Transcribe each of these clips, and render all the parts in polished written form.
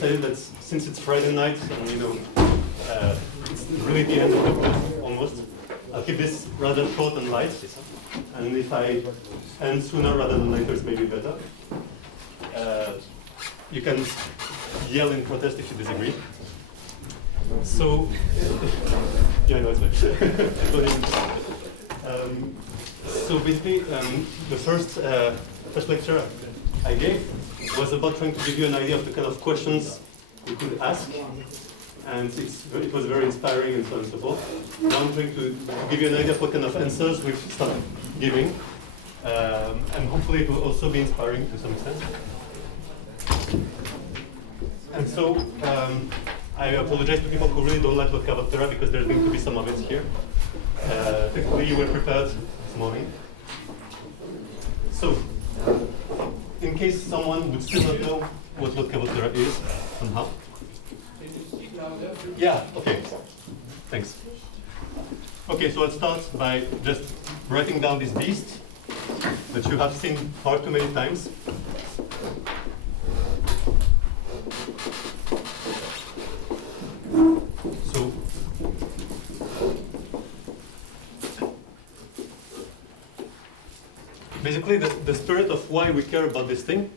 decided that since it's Friday night and it's really the end of the month almost, I'll keep this rather short and light. And if I end sooner rather than later, it's maybe better. You can yell in protest if you disagree. So, yeah, no, it's fine. So basically, the first lecture I gave was about trying to give you an idea of the kind of questions you could ask, and it was very inspiring and so on and so forth. Now I'm trying to give you an idea of what kind of answers we've started giving, and hopefully it will also be inspiring to some extent. And so I apologize to people who really don't like Locavotera because there's going to be some of it here. Technically you were prepared this morning. So, in case someone would still not know what Locavotera is somehow. Yeah, okay. Thanks. Okay, so I'll start by just writing down this beast that you have seen far too many times. So, basically the spirit of why we care about this thing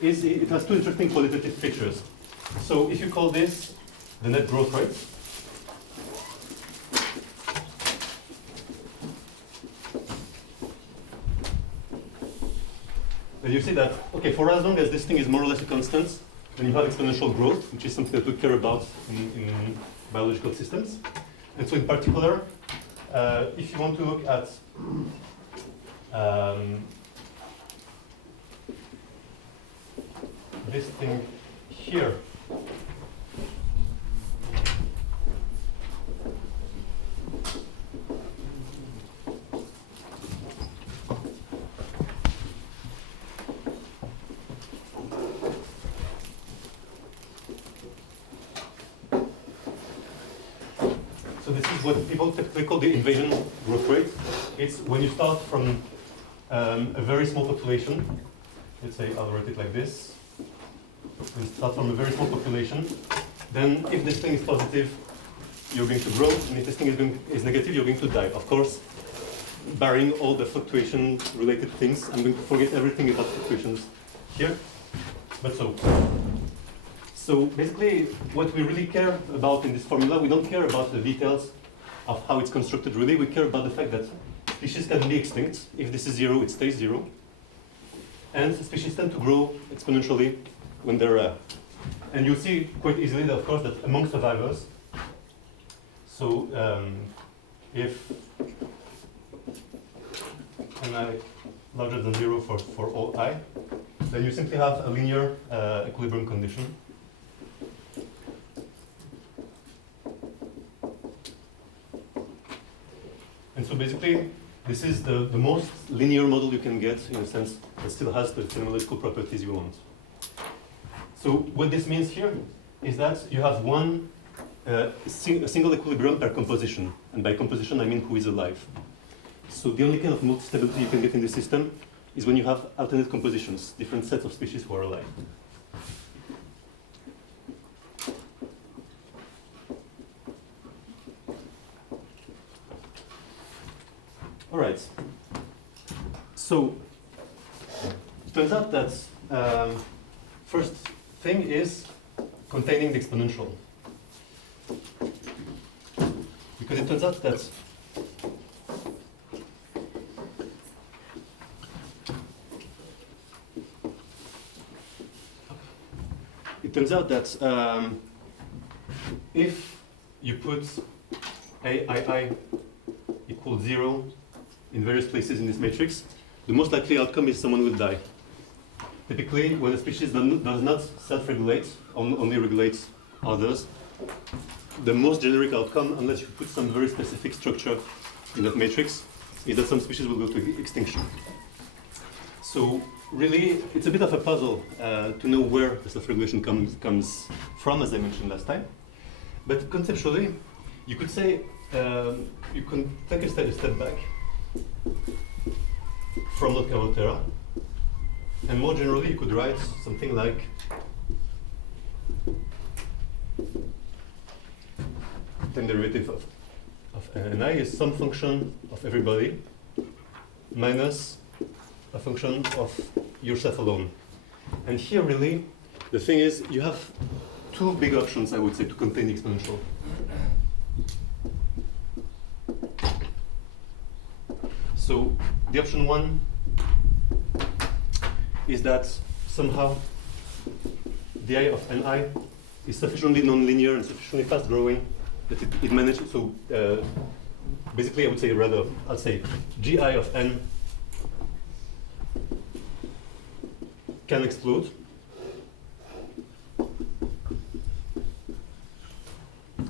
is it has two interesting qualitative features. So if you call this the net growth rate, then you see that, okay, for as long as this thing is more or less a constant, then you have exponential growth, which is something that we care about in biological systems. And so in particular, if you want to look at this thing here, so this is what people typically call the invasion growth rate. It's when you start from a very small population. Let's say I'll write it like this. When you start from a very small population, then if this thing is positive, you're going to grow, and if this thing is negative, you're going to die. Of course, barring all the fluctuation-related things, I'm going to forget everything about fluctuations here. But so basically, what we really care about in this formula, we don't care about the details of how it's constructed really. We care about the fact that species can be extinct. If this is 0, it stays 0. And species tend to grow exponentially when they're rare. And you see quite easily, that, of course, that among survivors, so if ni larger than 0 for all I, then you simply have a linear equilibrium condition. And so basically, this is the most linear model you can get, in a sense, that still has the phenomenological properties you want. So what this means here is that you have a single equilibrium per composition. And by composition, I mean who is alive. So the only kind of multi-stability you can get in the system is when you have alternate compositions, different sets of species who are alive. All right. So it turns out that first thing is containing the exponential. Because it turns out that if you put AII equals 0 in various places in this matrix, the most likely outcome is someone will die. Typically, when a species does not self-regulate, only regulates others, the most generic outcome, unless you put some very specific structure in that matrix, is that some species will go to extinction. So really, it's a bit of a puzzle to know where the self-regulation comes from, as I mentioned last time. But conceptually, you could say, you can take a step back from Locavotera, and more generally, you could write something like time derivative of ni is some function of everybody minus a function of yourself alone. And here really, the thing is, you have two big options, I would say, to contain the exponential. So the option one is that somehow the I of ni is sufficiently nonlinear and sufficiently fast growing that it manages. So basically, I would say rather, I'll say gi of n can explode,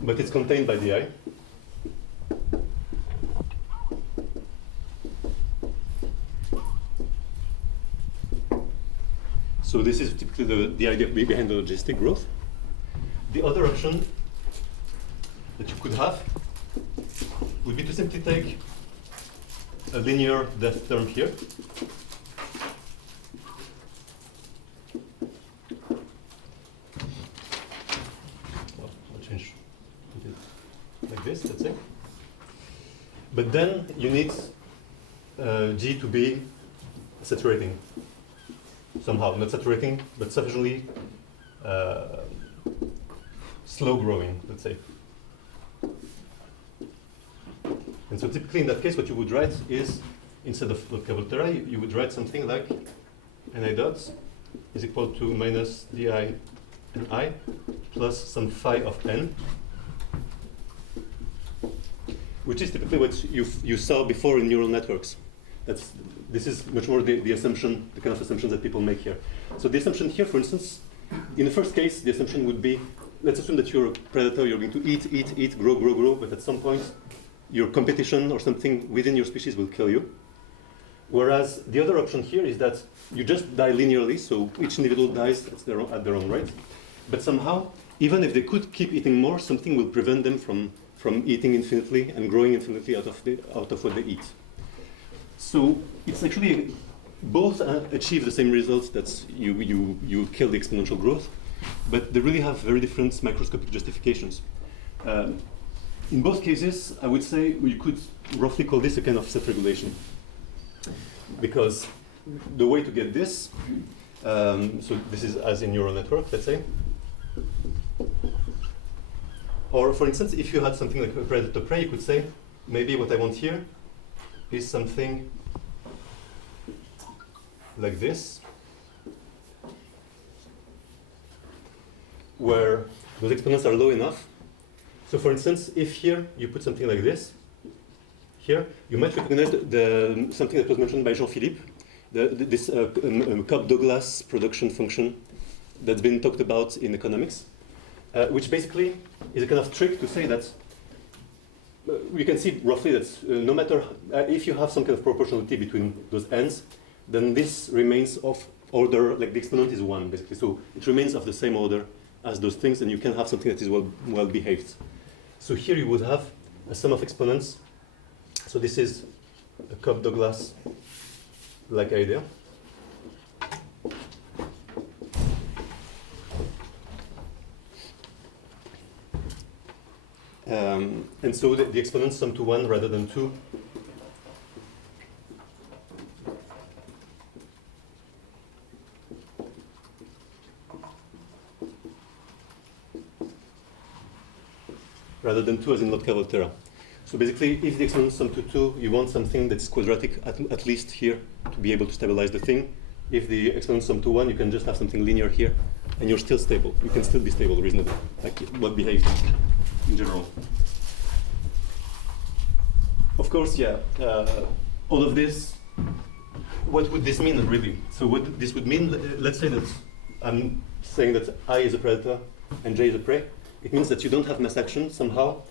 but it's contained by the I. So this is typically the idea behind the logistic growth. The other option that you could have would be to simply take a linear depth term here. Well, I'll change it like this, let's say. But then you need G to be saturating. Somehow, not saturating, but sufficiently slow growing, let's say. And so typically in that case, what you would write is, instead of Volterra, you would write something like ni dot is equal to minus di and I plus some phi of n, which is typically what you saw before in neural networks. This is much more the assumption, the kind of assumptions that people make here. So the assumption here, for instance, in the first case, the assumption would be, let's assume that you're a predator, you're going to eat, grow, but at some point, your competition or something within your species will kill you. Whereas the other option here is that you just die linearly, so each individual dies at their own rate. But somehow, even if they could keep eating more, something will prevent them from eating infinitely and growing infinitely out of what they eat. So it's actually both achieve the same results, that you kill the exponential growth, but they really have very different microscopic justifications. In both cases, I would say you could roughly call this a kind of self-regulation, because the way to get this, so this is as in neural network, let's say, or for instance, if you had something like a predator-prey, you could say, maybe what I want here is something like this, where those exponents are low enough. So for instance, if here you put something like this, here, you might recognize something that was mentioned by Jean-Philippe, this Cobb-Douglas production function that's been talked about in economics, which basically is a kind of trick to say that we can see roughly that no matter if you have some kind of proportionality between those ends, then this remains of order, like the exponent is 1, basically. So it remains of the same order as those things, and you can have something that is well behaved. So here you would have a sum of exponents. So this is a Cobb-Douglas like idea. And so the exponents sum to 1 rather than 2. Rather than 2 as in Lotka-Volterra. So basically, if the exponents sum to 2, you want something that's quadratic at least here to be able to stabilize the thing. If the exponents sum to 1, you can just have something linear here, and you're still stable. You can still be stable reasonably, like what behaves in general. Of course, yeah, all of this, what would this mean really? So what this would mean, let's say that I'm saying that I is a predator and J is a prey. It means that you don't have mass action. Somehow,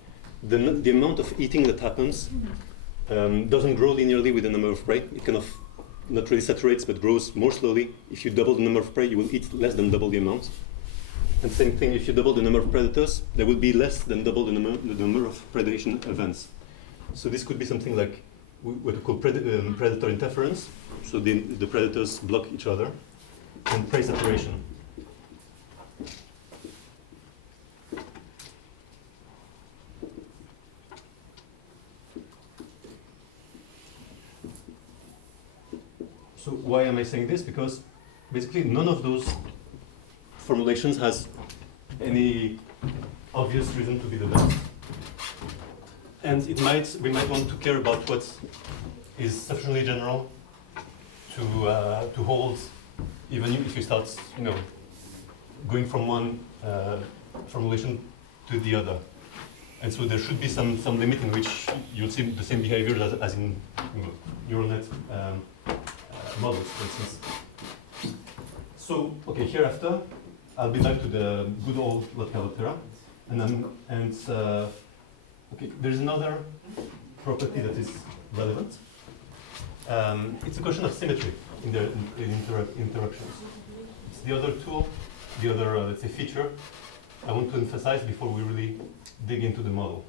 the amount of eating that happens doesn't grow linearly with the number of prey. It kind of not really saturates, but grows more slowly. If you double the number of prey, you will eat less than double the amount. And same thing, if you double the number of predators, there will be less than double the number of predation events. So this could be something like what we call predator interference. So the predators block each other, and prey saturation. So why am I saying this? Because basically none of those formulations has any obvious reason to be the best. And we might want to care about what is sufficiently general to hold, even if you start, going from one formulation to the other. And so there should be some limit in which you'll see the same behavior as in neural net models, for instance. So, okay, hereafter, I'll be back to the good old Lotka-Volterra. Okay, there's another property that is relevant. It's a question of symmetry in interruptions. It's the other tool, the other, let's say, feature I want to emphasize before we really dig into the model.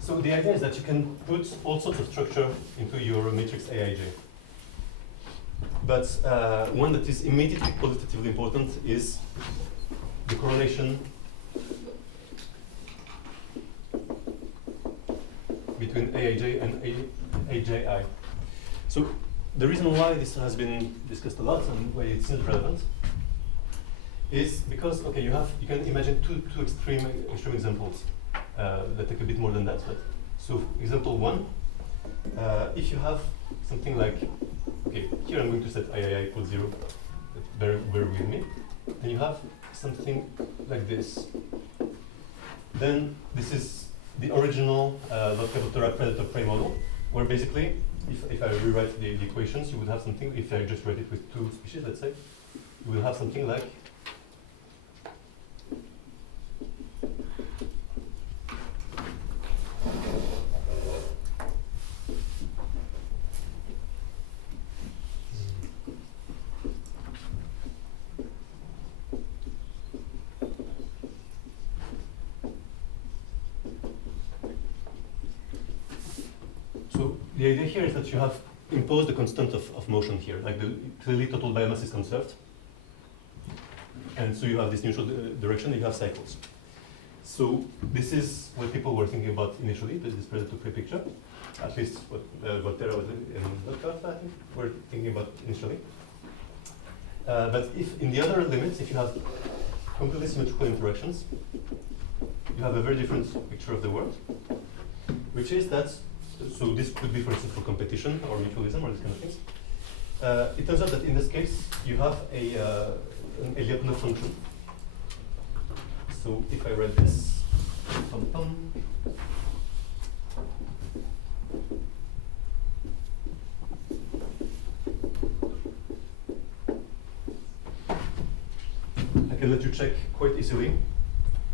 So the idea is that you can put all sorts of structure into your matrix Aij. But one that is immediately qualitatively important is the correlation between Aij and Aj. So the reason why this has been discussed a lot and why it seems relevant is because, okay, you can imagine two extreme examples that take a bit more than that. But so example one, if you have something like, okay, here I'm going to set III equals 0, bear with me, and you have something like this. Then this is the original Lotka-Volterra predator-prey model, where basically, if I rewrite the equations, you would have something, if I just write it with two species, let's say, you will have something like the idea here is that you have imposed a constant of motion here, like clearly total biomass is conserved. And so you have this neutral direction, and you have cycles. So this is what people were thinking about initially, this predator-prey picture. At least what Volterra and Lotka, I think, were thinking about initially. But if in the other limits, if you have completely symmetrical interactions, you have a very different picture of the world, which is that, so this could be, for instance, for competition or mutualism or these kind of things. It turns out that in this case, you have an Lyapunov function. So if I read this, I can let you check quite easily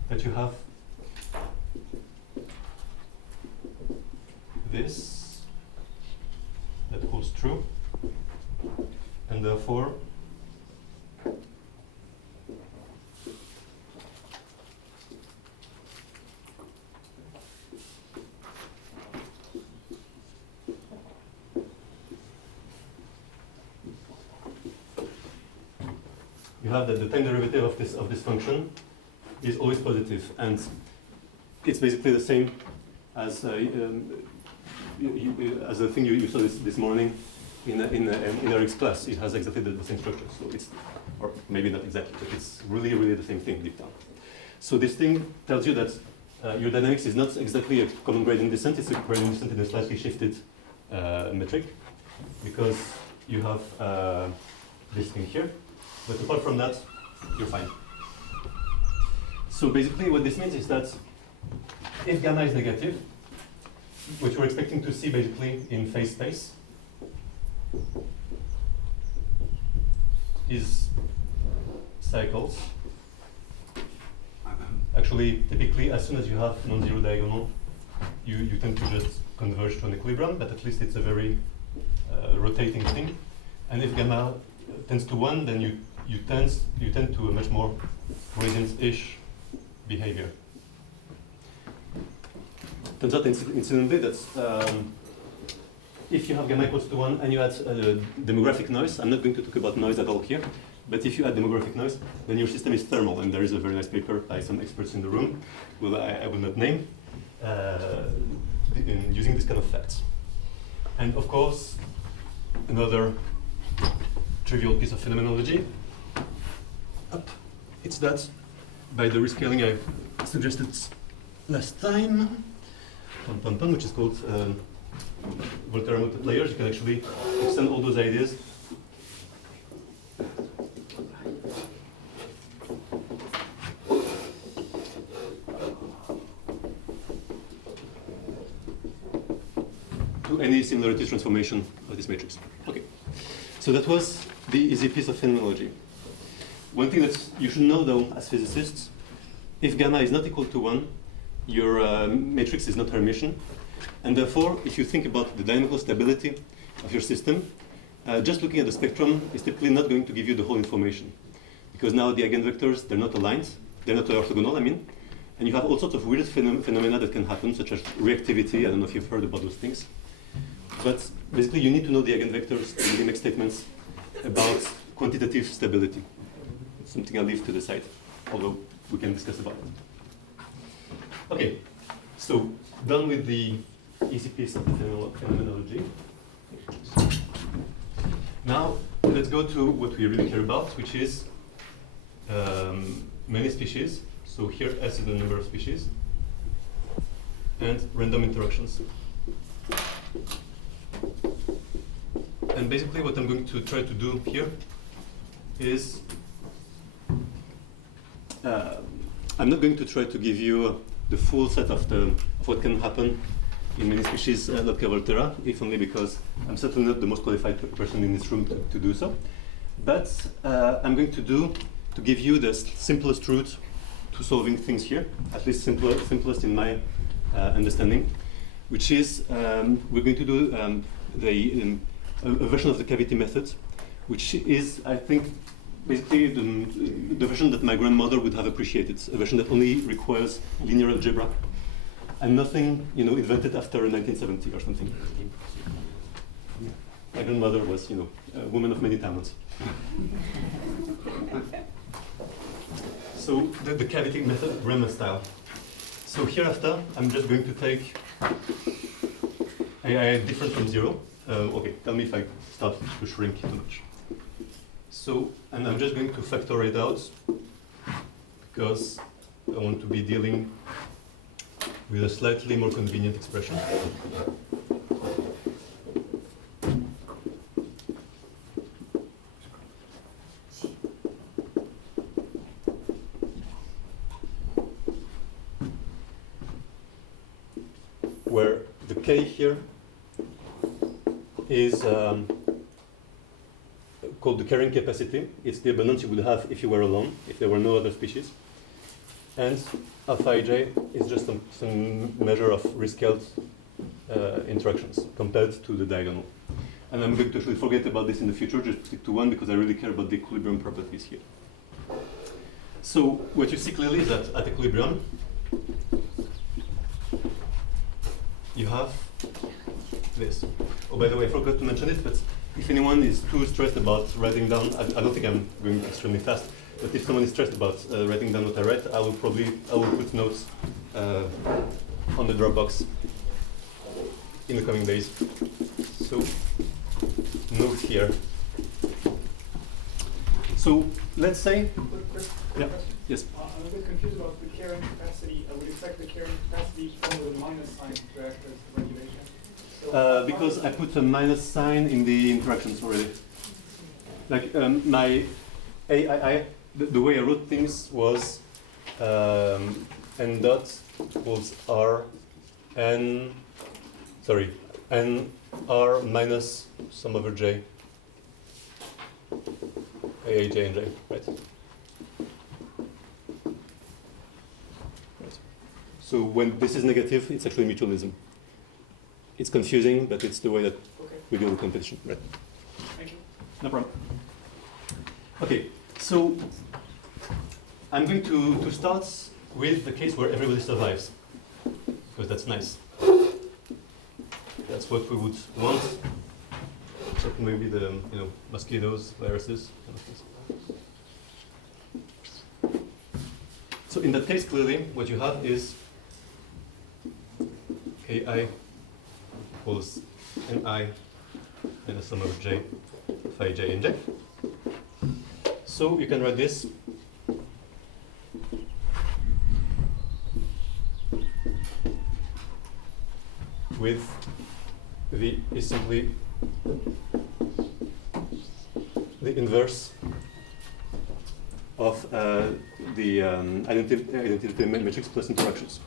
that you have this that holds true, and therefore you have that the time derivative of this function is always positive, and it's basically the same as as the thing you saw this morning in Eric's class. It has exactly the same structure, so it's, or maybe not exactly, but it's really the same thing deep down. So this thing tells you that your dynamics is not exactly a common gradient descent, it's a gradient descent in a slightly shifted metric, because you have this thing here. But apart from that, you're fine. So basically what this means is that if gamma is negative, what you're expecting to see basically in phase space is cycles. Actually, typically, as soon as you have non-zero diagonal, you tend to just converge to an equilibrium, but at least it's a very rotating thing. And if gamma tends to 1, then you tend to a much more gradient-ish behavior. Turns out, incidentally, that if you have gamma equals to 1 and you add demographic noise, I'm not going to talk about noise at all here, but if you add demographic noise, then your system is thermal, and there is a very nice paper by some experts in the room, well, I will not name, using this kind of facts. And of course, another trivial piece of phenomenology. It's that by the rescaling I suggested last time, which is called Volterra multipliers. You can actually extend all those ideas to any similarity transformation of this matrix. Okay, so that was the easy piece of phenomenology. One thing that you should know, though, as physicists, if gamma is not equal to 1, your matrix is not Hermitian. And therefore, if you think about the dynamical stability of your system, just looking at the spectrum is typically not going to give you the whole information. Because now the eigenvectors, they're not aligned, they're not orthogonal, I mean. And you have all sorts of weird phenomena that can happen, such as reactivity. I don't know if you've heard about those things. But basically, you need to know the eigenvectors to really make statements about quantitative stability. It's something I'll leave to the side, although we can discuss about it. Okay, so done with the easy piece of phenomenology. Now, let's go to what we really care about, which is many species. So here, S is the number of species, and random interactions. And basically what I'm going to try to do here is I'm not going to try to give you the full set of what can happen in many species like Volterra, if only because I'm certainly not the most qualified person in this room to do so. But I'm going to give you the simplest route to solving things here, at least simplest in my understanding, which is we're going to do a version of the cavity method, which is, I think, basically the version that my grandmother would have appreciated, a version that only requires linear algebra and nothing, invented after 1970 or something. My grandmother was, a woman of many talents. So the cavity method, Bremer style. So hereafter, I'm just going to take a different from 0. Okay, tell me if I start to shrink too much. So, and I'm just going to factor it out because I want to be dealing with a slightly more convenient expression. Where the K here is called the carrying capacity. It's the abundance you would have if you were alone, if there were no other species. And alpha ij is just some measure of rescaled interactions compared to the diagonal. And I'm going to actually forget about this in the future, just stick to 1 because I really care about the equilibrium properties here. So what you see clearly is that at equilibrium, you have this. Oh, by the way, I forgot to mention it, but if anyone is too stressed about writing down, I don't think I'm going extremely fast, but if someone is stressed about writing down what I read, I will put notes on the Dropbox in the coming days. So, note here. So, let's say, yeah, yes. I'm a bit confused about the carrying capacity. I would expect the carrying capacity over the minus sign to act as the regulation. So because I put a minus sign in the interactions already. Like the way I wrote things was n dot equals r n r minus sum over j. A, j, and j, right? So when this is negative, it's actually mutualism. It's confusing, but it's the way that we deal with competition, right? Thank you. No problem. Okay, so I'm going to start with the case where everybody survives, because that's nice. That's what we would want. Except maybe the mosquitoes, viruses, kind of things. So in that case, clearly, what you have is Ki equals Ni minus sum of j, phi j and j. So you can write this with V is simply the inverse of the identity matrix plus interactions.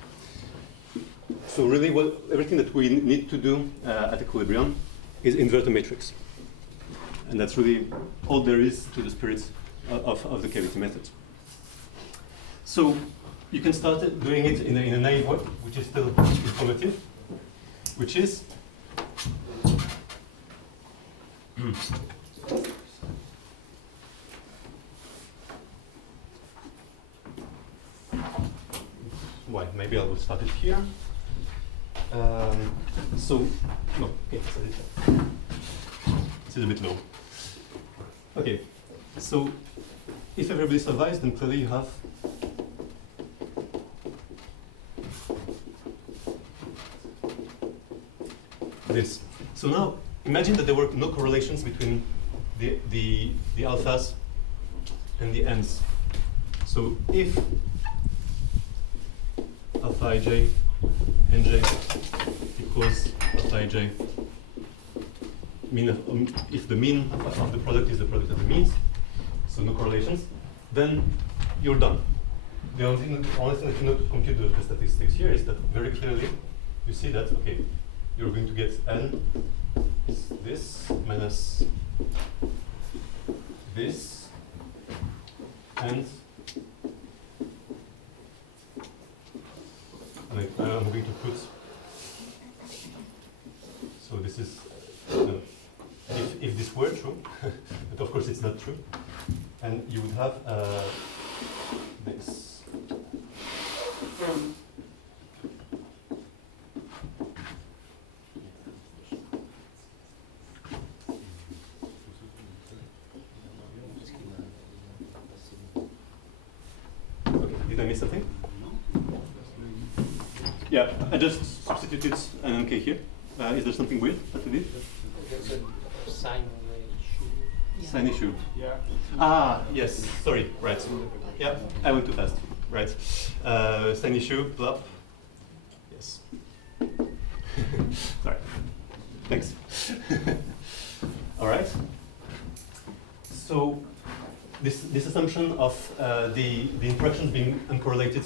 So really, everything that we need to do at equilibrium is invert the matrix. And that's really all there is to the spirit of the cavity method. So you can start doing it in a naive way, which is still informative, which is why? Maybe I will start it here. So no, okay, this is a bit low. Okay, so if everybody survives, then clearly you have this. So now imagine that there were no correlations between the alphas and the n's. So if alpha ij nj equals alpha ij, if the mean of the product is the product of the means, so no correlations, then you're done. The only thing that you know to compute the statistics here is that very clearly you see that, okay, you're going to get n is this minus this, and I'm going to put, so this is, if this were true, but of course it's not true, and you would have this. Okay, did I miss something? Yeah, I just substituted an NK here. Is there something weird that we did? There's a sign issue. Sign issue. Yeah. Ah, yes, sorry, right. Yeah, I went too fast, right. Sign issue, plop. Yes. Sorry, thanks. All right. So this assumption of the interactions being uncorrelated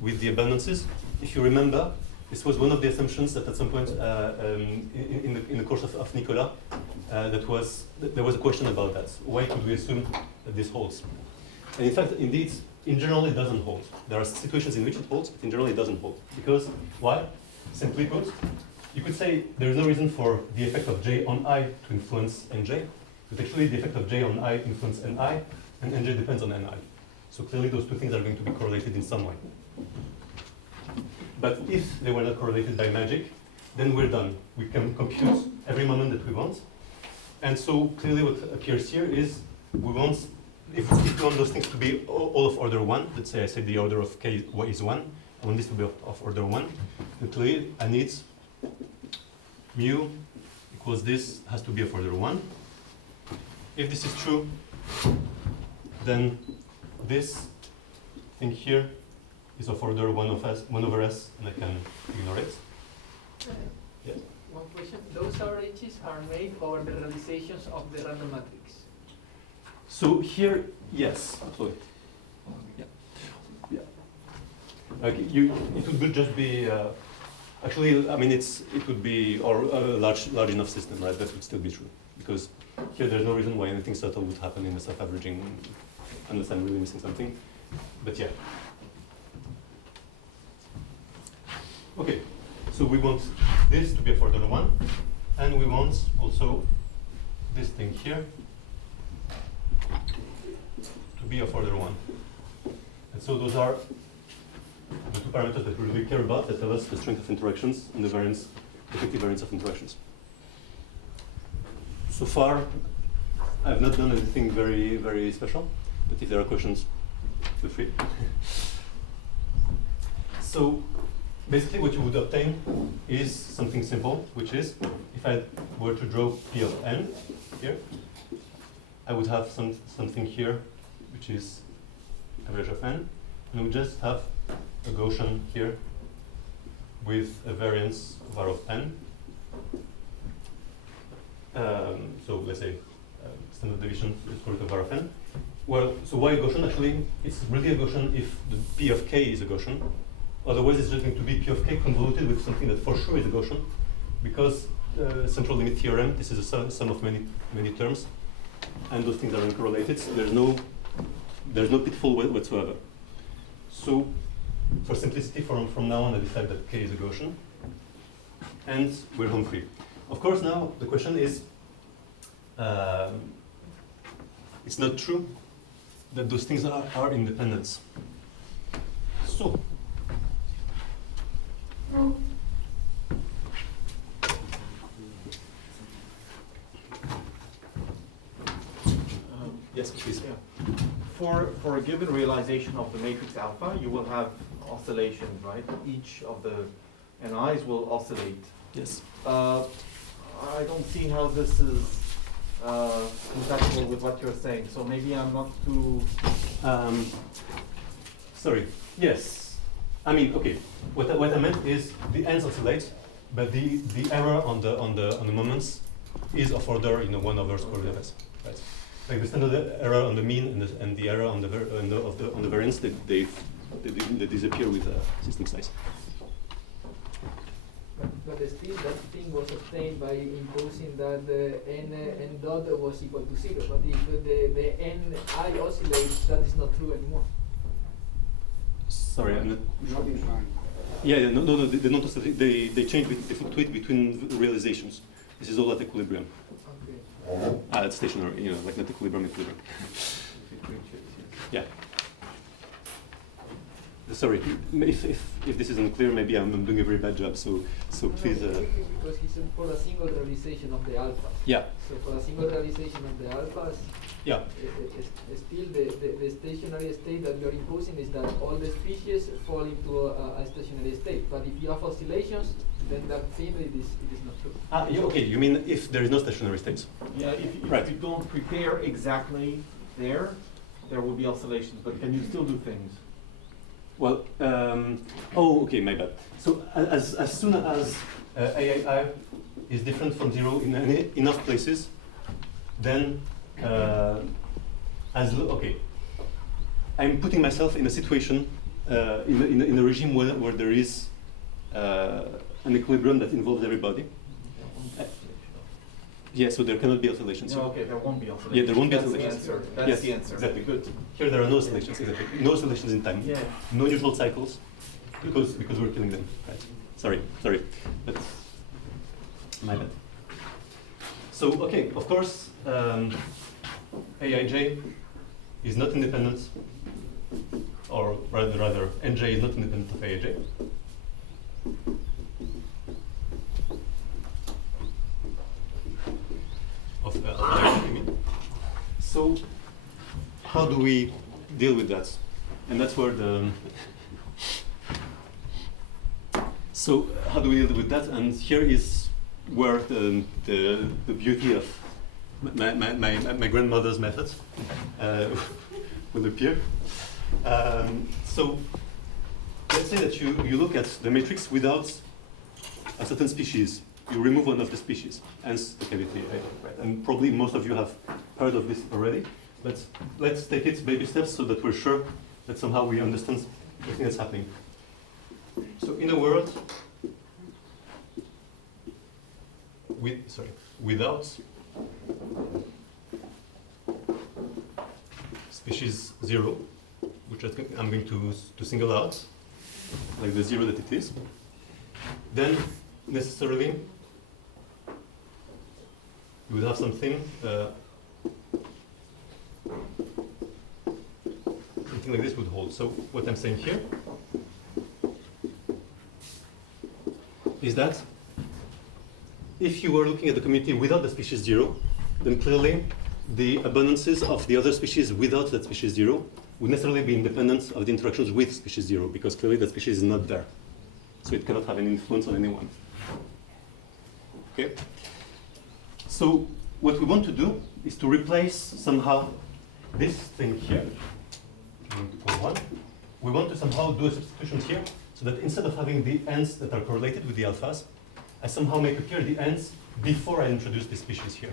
with the abundances, if you remember, this was one of the assumptions that at some point in the course of Nicolas, there was a question about that. Why could we assume that this holds? And in fact, indeed, in general, it doesn't hold. There are situations in which it holds, but in general, it doesn't hold. Because why? Simply put, you could say there is no reason for the effect of J on I to influence Nj, but actually the effect of J on I influences Ni, and Nj depends on Ni. So clearly, those two things are going to be correlated in some way. But if they were not correlated by magic, then we're done. We can compute every moment that we want. And so clearly what appears here is we want, if we want those things to be all of order 1, let's say I say the order of k is 1, I want this to be of order 1, then clearly I need mu equals this has to be of order 1. If this is true, then this thing here is of order 1 over s, and I can ignore it. Yeah. One question. Those averages are made over the realizations of the random matrix. So here, yes, absolutely. Yeah. Yeah. Like it would just be. Actually, I mean, it would be a large enough system, right? That would still be true, because here there's no reason why anything subtle would happen in the self-averaging, unless I'm really missing something. But yeah. Okay, so we want this to be of order 1, and we want also this thing here to be of order 1. And so those are the two parameters that we really care about that tell us the strength of interactions and the variance, effective variance of interactions. So far, I've not done anything very, very special, but if there are questions, feel free. So basically what you would obtain is something simple, which is if I were to draw P of n here, I would have something here, which is average of n, and we just have a Gaussian here with a variance of R of n. So let's say standard deviation is square root of R of n. Well, so why a Gaussian? Actually, it's really a Gaussian if the P of k is a Gaussian. Otherwise, it's just going to be P of k convoluted with something that for sure is a Gaussian, because central limit theorem, this is a sum of many terms, and those things are uncorrelated. So there's no pitfall whatsoever. So for simplicity, from now on, I decide that k is a Gaussian, and we're home free. Of course, now the question is, it's not true that those things are independent. So, yes, please. Yeah. For a given realization of the matrix alpha, you will have oscillations, right? Each of the ni's will oscillate. Yes. I don't see how this is compatible with what you're saying, so maybe I'm not too... Sorry. Yes. I mean, okay. What I meant is the ends oscillate, but the error on the moments is of order 1 over square root of s. Right. Like the standard error on the mean and the error on the variance, they disappear with system size. But still, that thing was obtained by imposing that the n dot was equal to 0. But if the n I oscillates, that is not true anymore. Sorry, I'm not. Not in line. Yeah, no, they don't oscillate. They change, they fluctuate between realizations. This is all at equilibrium. Okay. It's stationary, like not equilibrium. Yeah. Sorry, if this isn't clear, maybe I'm doing a very bad job. So please. Because he said for a single realization of the alphas. Yeah. So for a single realization of the alphas, Yeah. Still the stationary state that you're imposing is that all the species fall into a stationary state. But if you have oscillations, then that thing it is not true. Yeah, okay. You mean if there is no stationary state? Yeah, if Right. you don't prepare exactly there will be oscillations, but can you still do things? Well, okay, my bad. So as soon as AII is different from 0 in enough places, then okay, I'm putting myself in a situation in a regime where there is an equilibrium that involves everybody. Yeah, so there cannot be oscillations. No, okay, there won't be oscillations. Yeah, there won't be That's oscillations. The answer. That's Yes, the answer. exactly. Good. Here there are no oscillations, exactly. No oscillations in time. Yeah. No neutral cycles, because we're killing them. Right. Sorry. That's my bad. So okay, of course, Aij is not independent, or rather, Nj is not independent of Aij. Of I mean. So how do we deal with that? And that's where so how do we deal with that? And here is where the beauty of my grandmother's method will appear. So let's say that you look at the matrix without a certain species. You remove one of the species, hence the cavity, right? And probably most of you have heard of this already, but let's take it baby steps so that we're sure that somehow we understand everything that's happening. So in a world without species 0, which I'm going to single out, like the 0 that it is, then necessarily you would have something like this would hold. So what I'm saying here is that if you were looking at the community without the species 0, then clearly the abundances of the other species without that species 0 would necessarily be independent of the interactions with species 0, because clearly that species is not there. so it cannot have any influence on anyone. Okay? So what we want to do is to replace somehow this thing here. I'm going to call 1. We want to somehow do a substitution here, so that instead of having the ends that are correlated with the alphas, I somehow make appear the ends before I introduce the species here.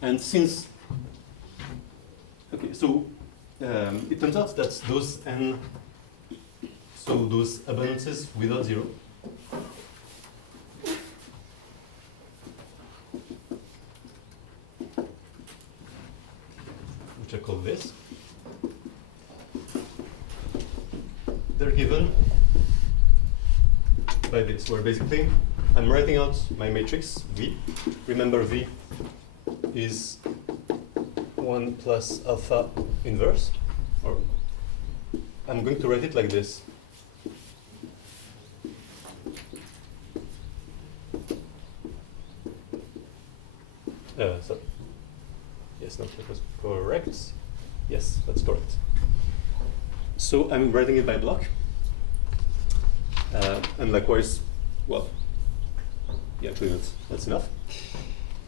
And since, okay, so it turns out that those n, so those abundances without 0, which I call this, they're given by this, where basically I'm writing out my matrix V. Remember V is 1 plus alpha inverse, or I'm going to write it like this. Sorry. Yes, no, that was correct. Yes, that's correct. So I'm writing it by block. And likewise, well, yeah, actually that's enough.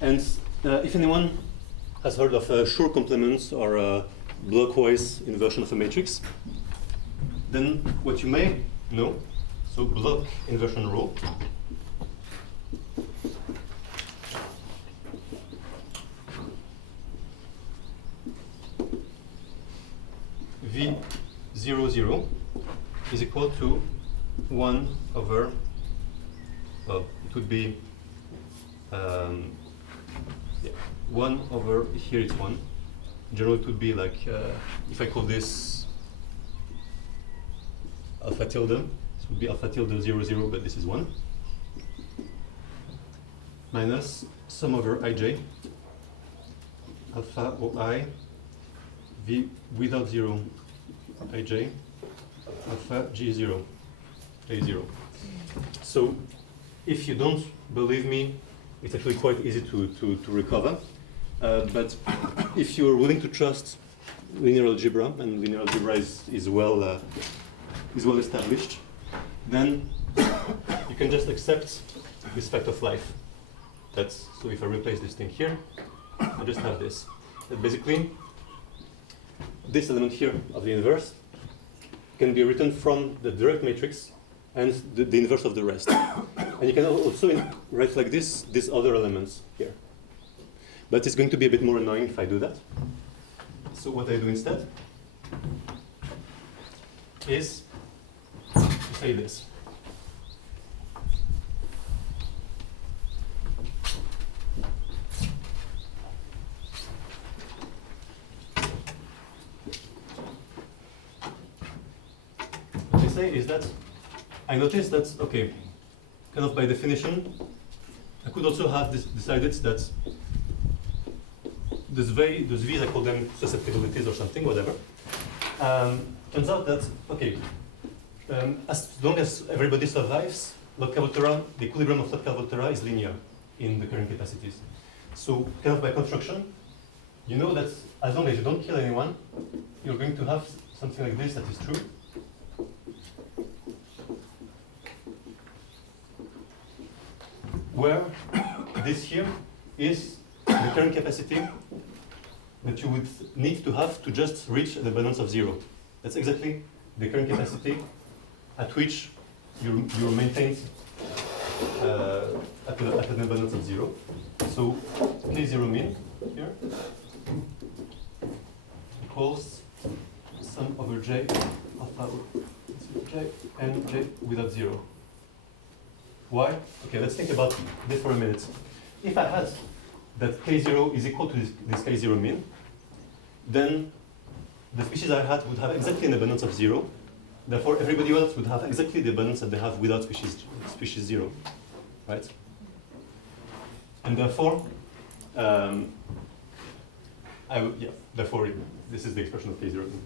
And if anyone has heard of Schur complements or blockwise inversion of a matrix, then what you may know, so block inversion rule, V00 is equal to 1 over, well, it would be, yeah, 1 over, here it's 1. In general, it would be like, if I call this alpha tilde, this would be alpha tilde 0, 0, but this is 1. Minus sum over ij, alpha oi, v without 0, ij, alpha g0, a0. So if you don't believe me, it's actually quite easy to recover. But if you're willing to trust linear algebra, and linear algebra is well established, then you can just accept this fact of life. That's, so if I replace this thing here, I just have this. That basically, this element here of the inverse can be written from the direct matrix and the inverse of the rest. And you can also write like this, these other elements here. But it's going to be a bit more annoying if I do that. So what I do instead is to say this. What I say is that I noticed that, okay, kind of by definition, I could also have decided that those V's, I call them susceptibilities or something, whatever. Turns out that, okay, as long as everybody survives, the equilibrium of Lotka-Volterra is linear in the current capacities. So, kind of by construction, you know that as long as you don't kill anyone, you're going to have something like this that is true. Where this here is the current capacity that you would need to have to just reach an abundance of 0. That's exactly the current capacity at which you're maintained at an abundance of 0. So K0 min here equals sum over J alpha J and J without 0. Why? Okay, let's think about this for a minute. If I had that K0 is equal to this K0 min, then the species I had would have exactly an abundance of 0. Therefore, everybody else would have exactly the abundance that they have without species 0, right? And therefore, therefore, this is the expression of K0 min.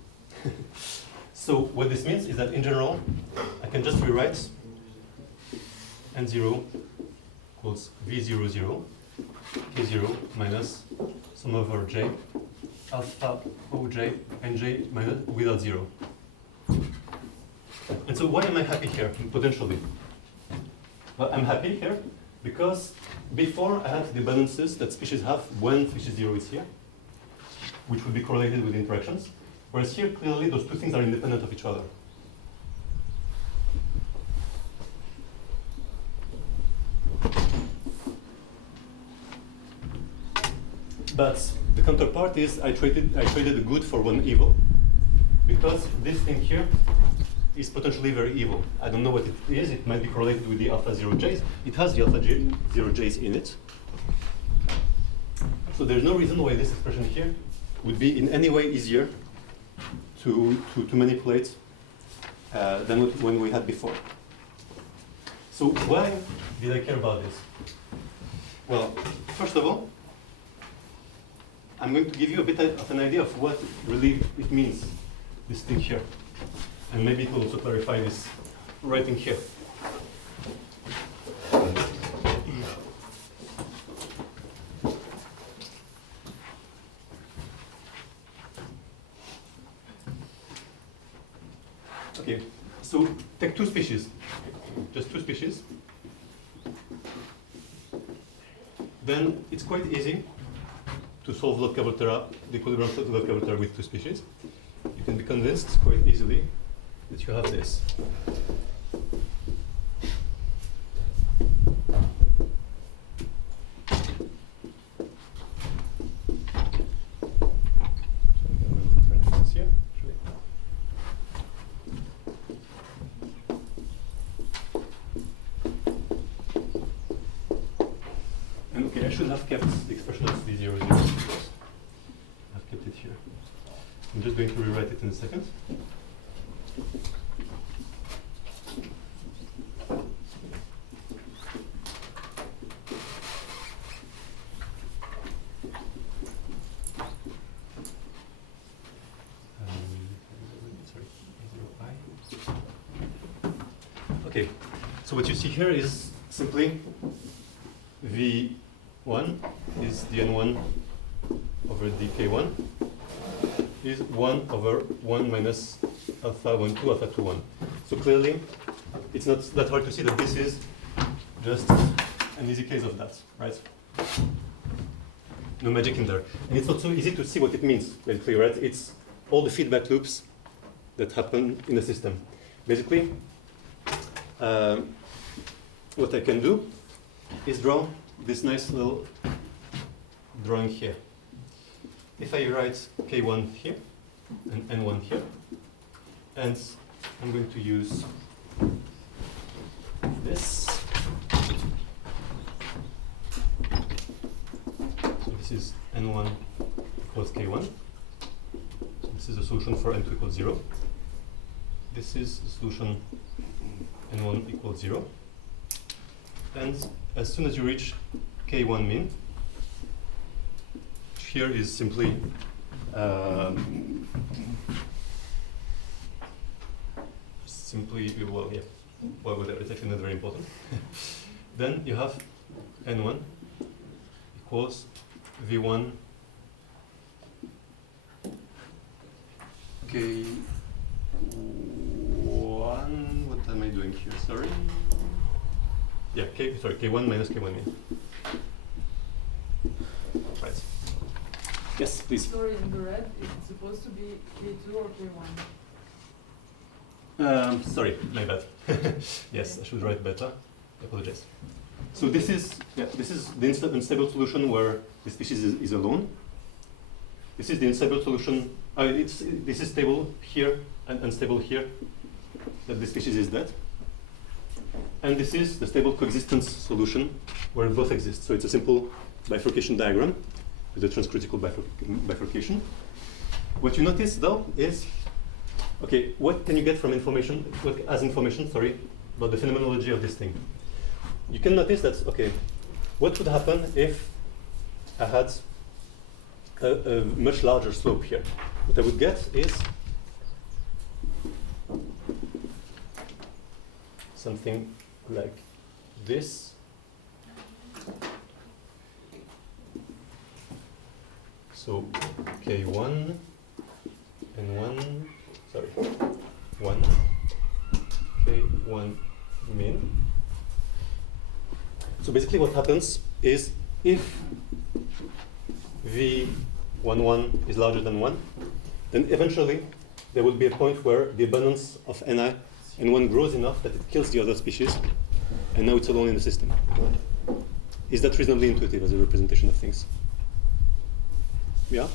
So what this means is that in general, I can just rewrite N0 equals V00, K0 minus sum over J, alpha Oj, and J minus without 0. And so why am I happy here, potentially? Well, I'm happy here because before I had the balances that species have when species 0 is here, which would be correlated with interactions, whereas here, clearly, those two things are independent of each other. But the counterpart is I traded a good for one evil, because this thing here is potentially very evil. I don't know what it is. It might be correlated with the alpha 0j's. It has the alpha 0j's in it. So there's no reason why this expression here would be in any way easier to manipulate than when we had before. So why did I care about this? Well, first of all, I'm going to give you a bit of an idea of what really it means, this thing here. And maybe it will also clarify this writing here. Okay, so take two species, just two species. Then it's quite easy to solve the equilibrium Log-Cavalterra with two species. You can be convinced quite easily that you have this. And okay, I should have kept the expression of V0, I've kept it here. I'm just going to rewrite it in a second. Okay, so what you see here is simply V1 is the N1 over the K1 is 1 over 1 minus alpha 1, 2, alpha 2, 1. So clearly, it's not that hard to see that this is just an easy case of that, right? No magic in there. And it's not so easy to see what it means, basically, right? It's all the feedback loops that happen in the system. Basically, what I can do is draw this nice little drawing here. If I write K1 here and N1 here, and I'm going to use this. So this is N1 equals K1. So this is a solution for N2 equals 0. This is a solution N1 equals 0. And as soon as you reach K1 min, here is simply well, yeah, well, whatever, it's actually not very important. Then you have N1 equals V1 K1, what am I doing here, sorry? Yeah, K1 minus K1 min. Right. Yes, please. Sorry, in the red, is it supposed to be K2 or K1? Sorry, my bad. Yes, I should write better. I apologize. So this is the unstable solution where the species is alone. This is the unstable solution. This is stable here and unstable here. That the species is dead. And this is the stable coexistence solution where both exist. So it's a simple bifurcation diagram with a transcritical bifurcation. What you notice though is, okay, what can you get from information, about the phenomenology of this thing? You can notice that, okay, what would happen if I had a much larger slope here? What I would get is something like this. So K1 and 1, sorry, 1 1 min. So basically what happens is if v11 is larger than 1, then eventually there will be a point where the abundance of ni n1 grows enough that it kills the other species, and now it's alone in the system. Is that reasonably intuitive as a representation of things? Yeah?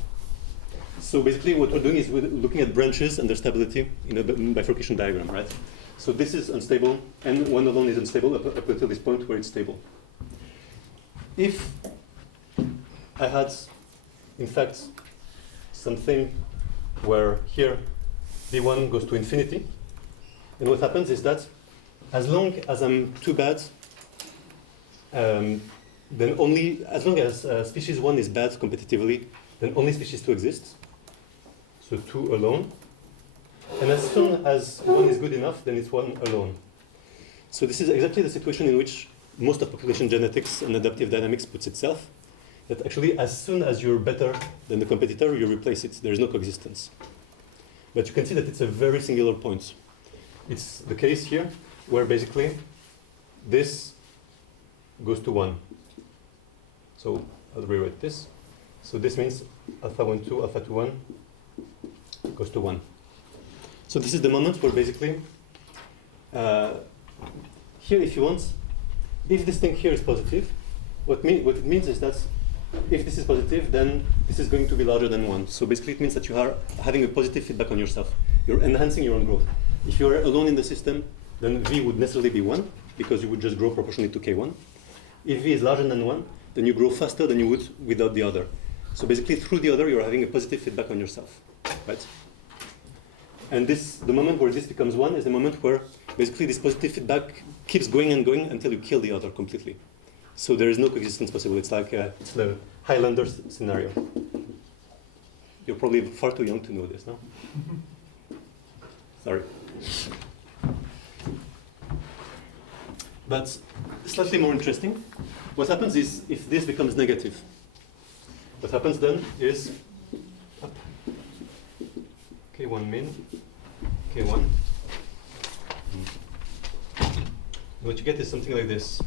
So basically what we're doing is we're looking at branches and their stability in a bifurcation diagram, right? So this is unstable, and one alone is unstable up until this point where it's stable. If I had, in fact, something where here v1 goes to infinity, then what happens is that as long as I'm too bad, then only, as long as species 1 is bad competitively, then only species 2 exists. So 2 alone. And as soon as 1 is good enough, then it's 1 alone. So this is exactly the situation in which most of population genetics and adaptive dynamics puts itself. That actually, as soon as you're better than the competitor, you replace it. There is no coexistence. But you can see that it's a very singular point. It's the case here, where basically this goes to 1. So I'll rewrite this. So this means alpha 1, 2, alpha 2, 1 goes to 1. So this is the moment where basically, here if you want, if this thing here is positive, what it means is that if this is positive, then this is going to be larger than 1. So basically it means that you are having a positive feedback on yourself. You're enhancing your own growth. If you are alone in the system, then V would necessarily be 1, because you would just grow proportionally to K1. If V is larger than 1, then you grow faster than you would without the other. So basically through the other, you're having a positive feedback on yourself, right? And this, the moment where this becomes 1 is the moment where basically this positive feedback keeps going and going until you kill the other completely. So there is no coexistence possible. It's like it's the Highlander scenario. You're probably far too young to know this, no? Sorry. But slightly more interesting, what happens is if this becomes negative, what happens then is K1 min, K1. What you get is something like this.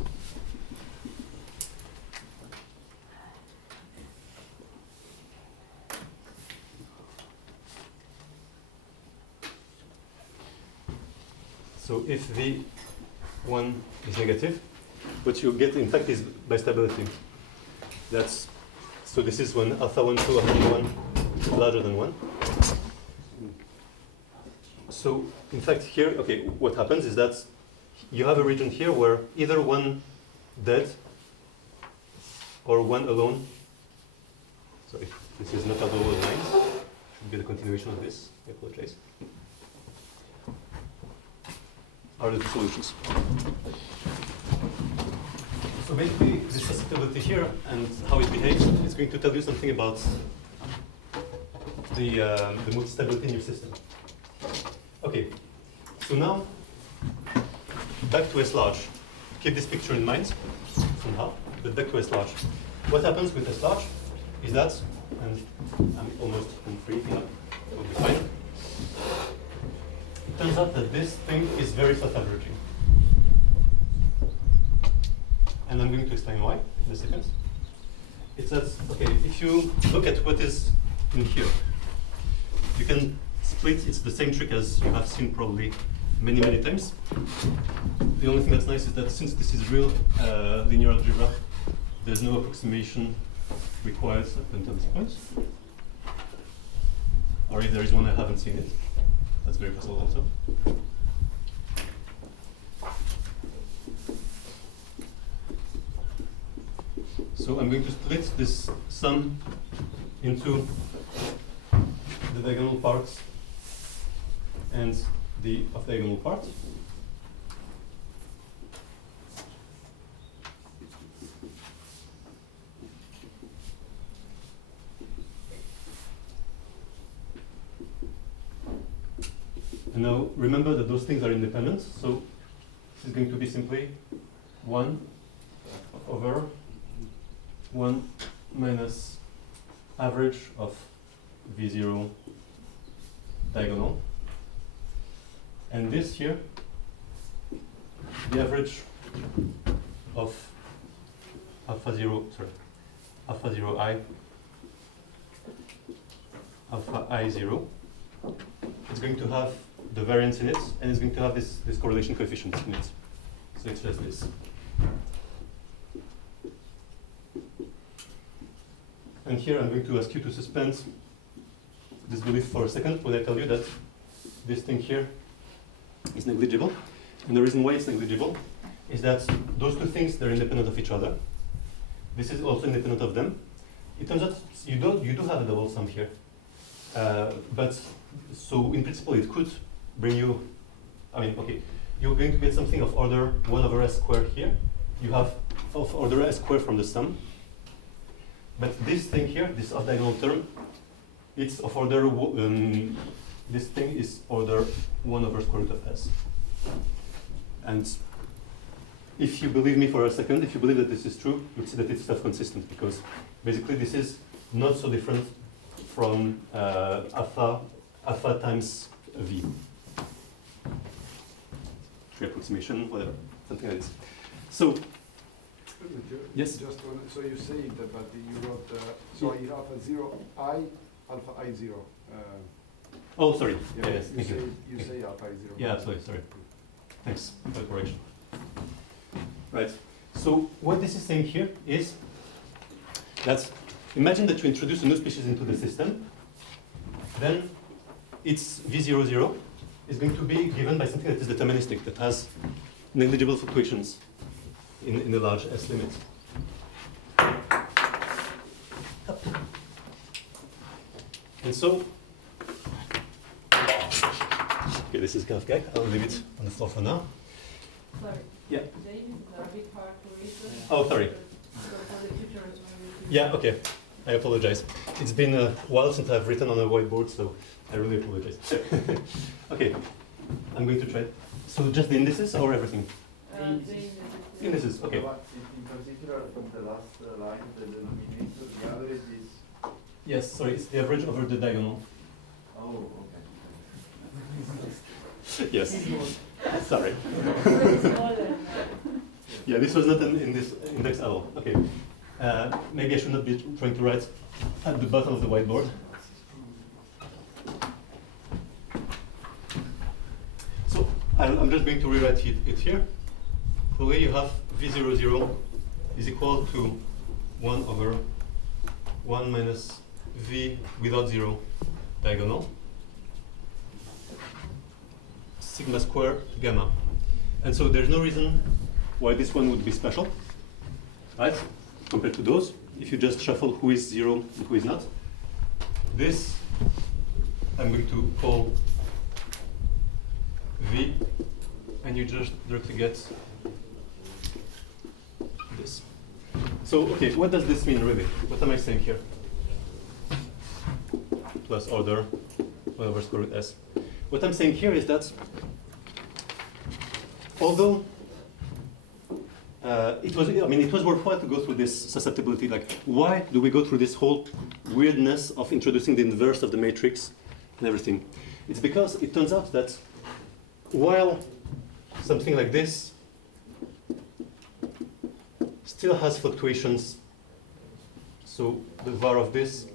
So if V1 is negative, what you get in fact is bistability. That's, so this is when alpha 1, 2, alpha 1 is larger than 1. So in fact here, okay, what happens is that you have a region here where either 1 dead or 1 alone. So if this is not other lines, should be the continuation of this. I apologize. Are the two solutions. So basically, this susceptibility here and how it behaves is going to tell you something about the multi-stability in your system. Okay, so now back to S large. Keep this picture in mind somehow, but back to S large. What happens with S large is that, and I'm almost free, yeah, will be fine. It turns out that this thing is very self-averaging. And I'm going to explain why in a second. It's that, okay, if you look at what is in here, you can split, it's the same trick as you have seen probably many, many times. The only thing that's nice is that since this is real linear algebra, there's no approximation required up until this point. Or if there is one, I haven't seen it. That's very possible also. So I'm going to split this sum into the diagonal parts and the off-diagonal part. And now remember that those things are independent, so this is going to be simply 1 over 1 minus average of V0 diagonal. And this here the average of alpha 0 I, alpha I 0, it's going to have the variance in it, and it's going to have this correlation coefficient in it. So it's just this. And here I'm going to ask you to suspend disbelief for a second when I tell you that this thing here is negligible. And the reason why it's negligible is that those two things, they're independent of each other. This is also independent of them. It turns out you do have a double sum here. But so in principle it could bring you, I mean, okay, you're going to get something of order 1 over s squared here. You have of order s squared from the sum. But this thing here, this off-diagonal term, it's of order, this thing is order 1 over square root of s. And if you believe me for a second, if you believe that this is true, you'll see that it's self-consistent, because basically this is not so different from alpha times v. Free approximation, whatever, something like this. So, yes? Just one, so you say that, but you wrote, so Yeah. alpha 0 I, alpha I 0. Oh, sorry. Yeah, Yeah, yes, you thank say, you. you say alpha I 0. Yeah, absolutely, sorry. Thanks for the correction. Right, so what this is saying here is that imagine that you introduce a new species into the system, then its V00 is going to be given by something that is deterministic, that has negligible fluctuations in the large S limit. And so, okay, this is Kafka. I'll leave it on the floor for now. Sorry. Yeah. James is a bit hard to read. Oh, sorry. So for the future, it's when we Yeah, okay. I apologize. It's been a while since I've written on a whiteboard, so I really apologize. Okay, I'm going to try. So just the indices or everything? the Indices, okay. In particular, from the last line, the denominator, the average is. Yes, sorry, it's the average over the diagonal. Oh, okay. Yes. Sorry. Very smaller. Yeah, this was not in this index at all. Okay. Maybe I should not be trying to write at the bottom of the whiteboard. So I'm just going to rewrite it here. The way you have V00 is equal to 1 over 1 minus V without 0 diagonal, sigma square gamma. And so there's no reason why this one would be special, right? Compared to those, if you just shuffle who is 0 and who is not. This I'm going to call V, and you just directly get this. So, okay, what does this mean really? What am I saying here? Plus order 1 over square root s. What I'm saying here is that although it was worthwhile to go through this susceptibility. Like, why do we go through this whole weirdness of introducing the inverse of the matrix and everything? It's because it turns out that while something like this still has fluctuations, so the var of this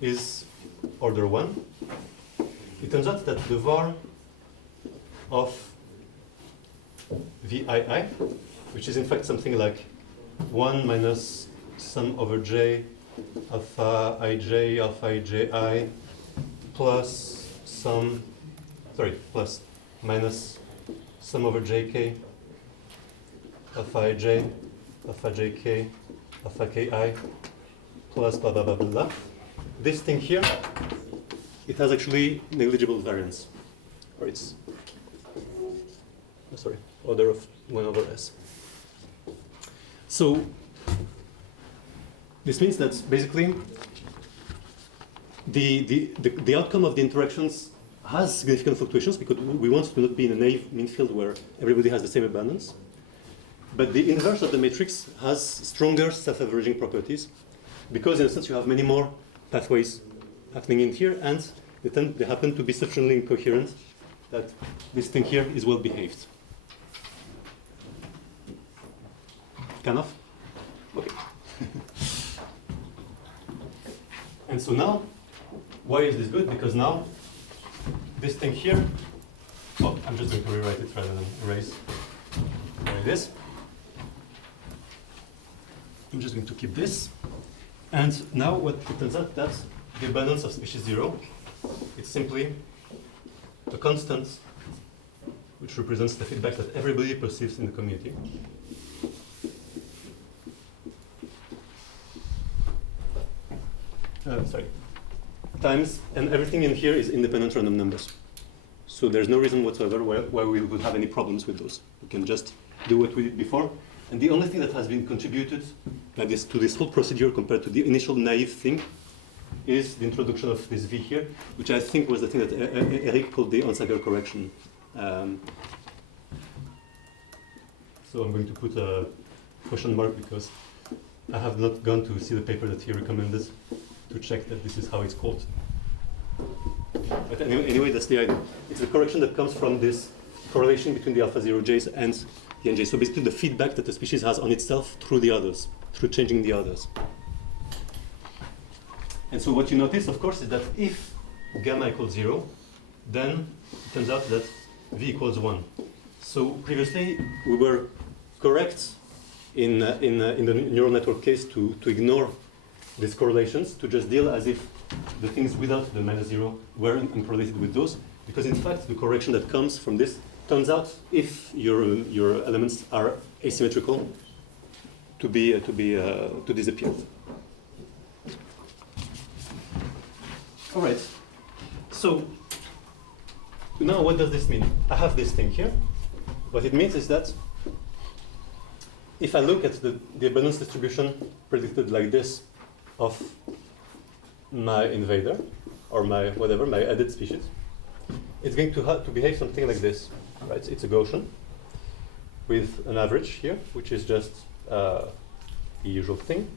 is order 1, it turns out that the var of VII, which is in fact something like 1 minus sum over j alpha iji plus plus minus sum over jk alpha ij alpha jk alpha ki plus blah blah blah blah blah. This thing here, it has actually negligible variance, or it's order of 1 over s. So this means that basically the outcome of the interactions has significant fluctuations because we want to not be in a naive mean field where everybody has the same abundance. But the inverse of the matrix has stronger self-averaging properties because in a sense you have many more pathways happening in here, and they happen to be sufficiently incoherent that this thing here is well behaved. kind of. Okay. And so now, why is this good? Because now, this thing here, oh, I'm just going to rewrite it rather than erase like this. I'm just going to keep this. And now what it turns out that the abundance of species 0, it's simply a constant which represents the feedback that everybody perceives in the community. Times, and everything in here is independent random numbers. So there's no reason whatsoever why we would have any problems with those. We can just do what we did before. And the only thing that has been contributed like this, to this whole procedure compared to the initial naive thing is the introduction of this V here, which I think was the thing that Eric called the on-cycle correction. So I'm going to put a question mark because I have not gone to see the paper that he recommended to check that this is how it's called. But anyway, that's the idea. It's the correction that comes from this correlation between the alpha 0j's and the nj. So basically the feedback that the species has on itself through the others, through changing the others. And so what you notice, of course, is that if gamma equals 0, then it turns out that V equals 1. So previously, we were correct in the neural network case to ignore these correlations, to just deal as if the things without the -0 were uncorrelated with those, because in fact the correction that comes from this turns out, if your elements are asymmetrical, to disappear. All right. So now what does this mean? I have this thing here. What it means is that if I look at the abundance distribution predicted like this of my invader, or my whatever, my added species, it's going to behave something like this, right? It's a Gaussian with an average here, which is just the usual thing.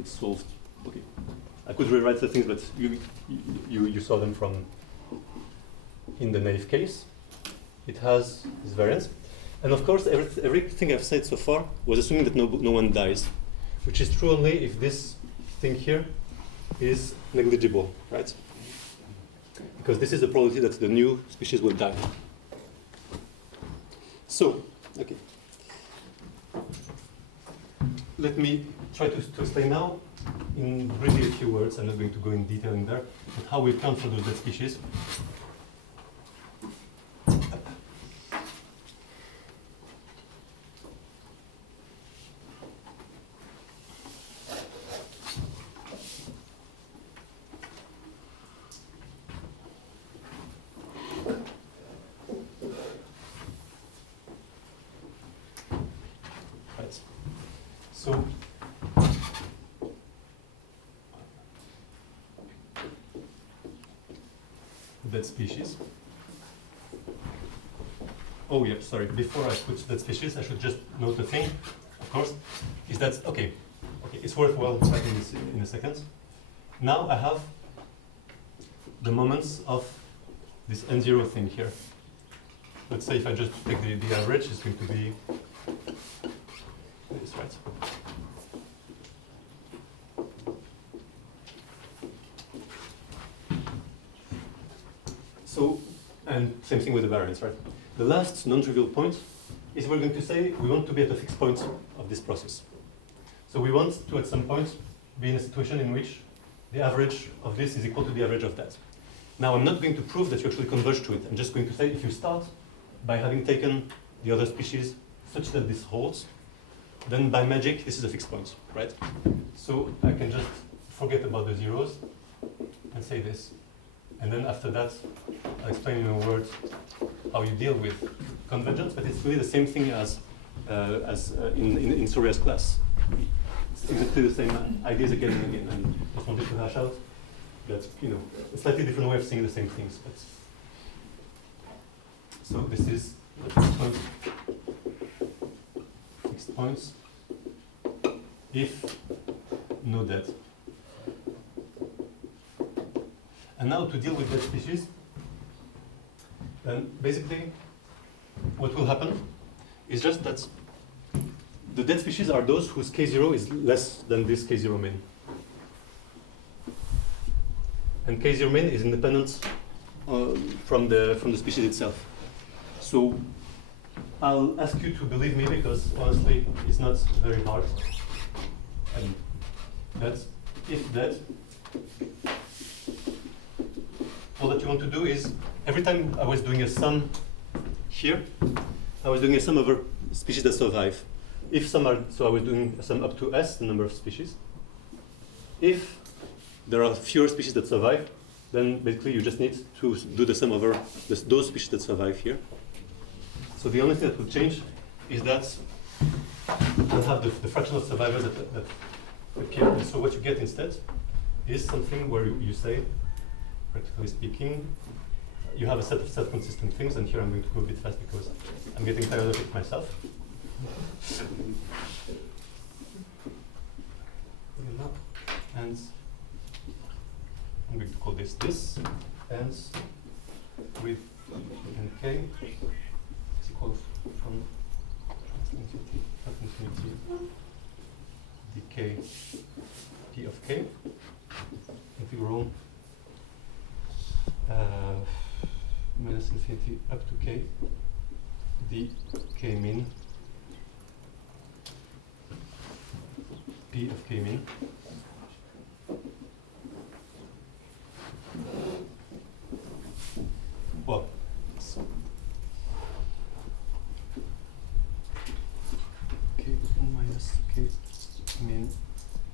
It's solved. Okay, I could rewrite the things, but you saw them from in the naive case. It has this variance, and of course, everything I've said so far was assuming that no one dies, which is true only if this thing here is negligible, right? Because this is the probability that the new species will die. So, okay. Let me try to explain now in really a few words. I'm not going to go in detail in there, but how we account for those dead species. So, dead species. Oh yeah, sorry. Before I put dead species, I should just note a thing, of course, is that, okay, it's worthwhile typing this in a second. Now I have the moments of this N0 thing here. Let's say if I just take the average, it's going to be this, right? So, and same thing with the variance, right? The last non-trivial point is we're going to say we want to be at a fixed point of this process. So we want to, at some point, be in a situation in which the average of this is equal to the average of that. Now, I'm not going to prove that you actually converge to it. I'm just going to say if you start by having taken the other species such that this holds, then by magic, this is a fixed point, right? So I can just forget about the zeros and say this. And then after that, I'll explain in a word how you deal with convergence, but it's really the same thing as in Soria's class. It's exactly the same ideas again and again. And I just wanted to hash out that, you know, a slightly different way of saying the same things. But so this is the fixed points if no dead. And now to deal with dead species, then basically what will happen is just that the dead species are those whose K0 is less than this K0 min. And K0 min is independent from the species itself. So I'll ask you to believe me because honestly it's not very hard. And that's if that. All that you want to do is every time I was doing a sum here, I was doing a sum over species that survive. If some are, so I was doing a sum up to S, the number of species. If there are fewer species that survive, then basically you just need to do the sum over those species that survive here. So the only thing that will change is that I'll have the fraction of survivors that appear. And so what you get instead is something where you say, practically speaking, you have a set of self-consistent things, and here I'm going to go a bit fast because I'm getting tired of it myself. And I'm going to call this ends with nk is equal from infinity dk p of k integral minus infinity up to k dk min p of k min well k minus k min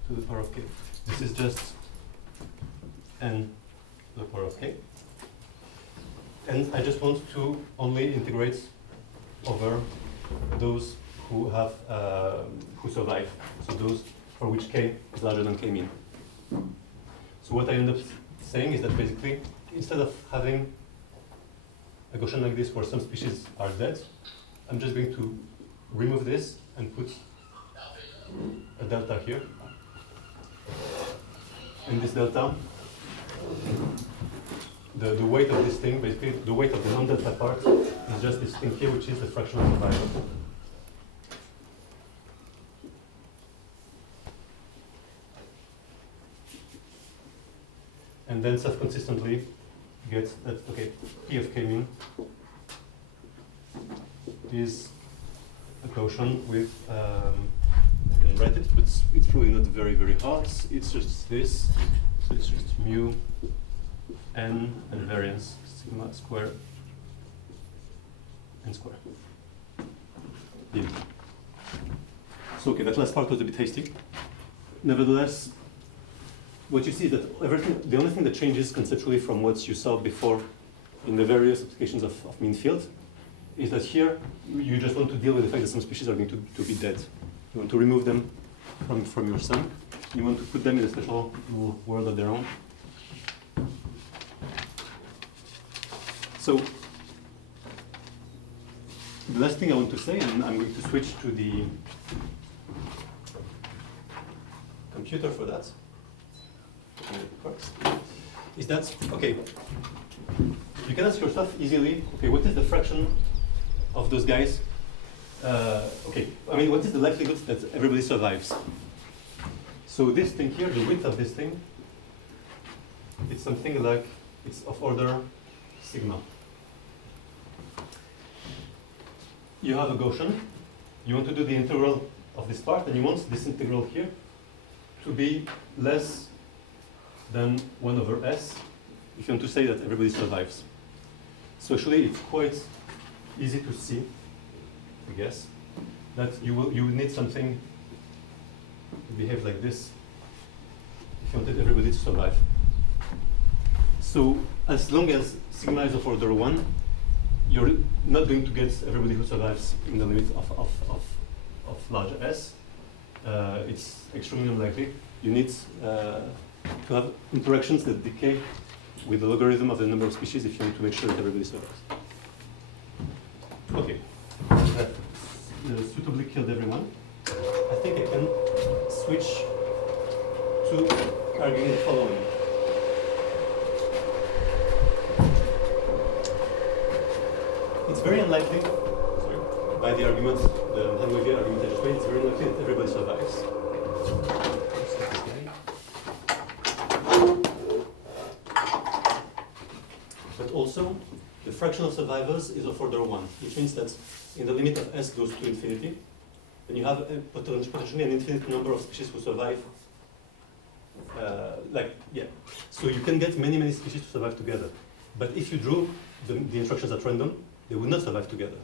to the power of k. This is just n to the power of k. And I just want to only integrate over those who have who survive. So those for which k is larger than k min. So what I end up saying is that basically, instead of having a Gaussian like this where some species are dead, I'm just going to remove this and put a delta here. And this delta, the weight of this thing, basically the weight of the non-delta part is just this thing here, which is the fraction of survival. And then self-consistently get that, okay, P of k min is a Gaussian with, I can write it, but it's probably not very, very hard. It's just this, so it's just mu n and variance sigma square n square. Yeah. So okay, that last part was a bit hasty. Nevertheless, what you see is that the only thing that changes conceptually from what you saw before in the various applications of mean field is that here you just want to deal with the fact that some species are going to be dead. You want to remove them from your sum. You want to put them in a special little world of their own. So the last thing I want to say, and I'm going to switch to the computer for that. Works, is that, okay, you can ask yourself easily, okay, what is the fraction of those guys? Okay, I mean, what is the likelihood that everybody survives? So this thing here, the width of this thing, it's something like, it's of order sigma. You have a Gaussian, you want to do the integral of this part, and you want this integral here to be less than 1 over s, if you want to say that everybody survives. So actually, it's quite easy to see, I guess, that you will need something to behave like this if you wanted everybody to survive. So as long as sigma is of order 1, you're not going to get everybody who survives in the limit of large s. It's extremely unlikely. You need to have interactions that decay with the logarithm of the number of species if you want to make sure that everybody survives. Okay, that suitably killed everyone. I think I can switch to arguing the following. It's very unlikely, sorry, by the argument the Matthieu argument I just made, it's very likely that everybody survives. But also, the fraction of survivors is of order 1, which means that in the limit of s goes to infinity, then you have potentially an infinite number of species who survive. So you can get many species to survive together. But if you drew the instructions at random, they would not survive together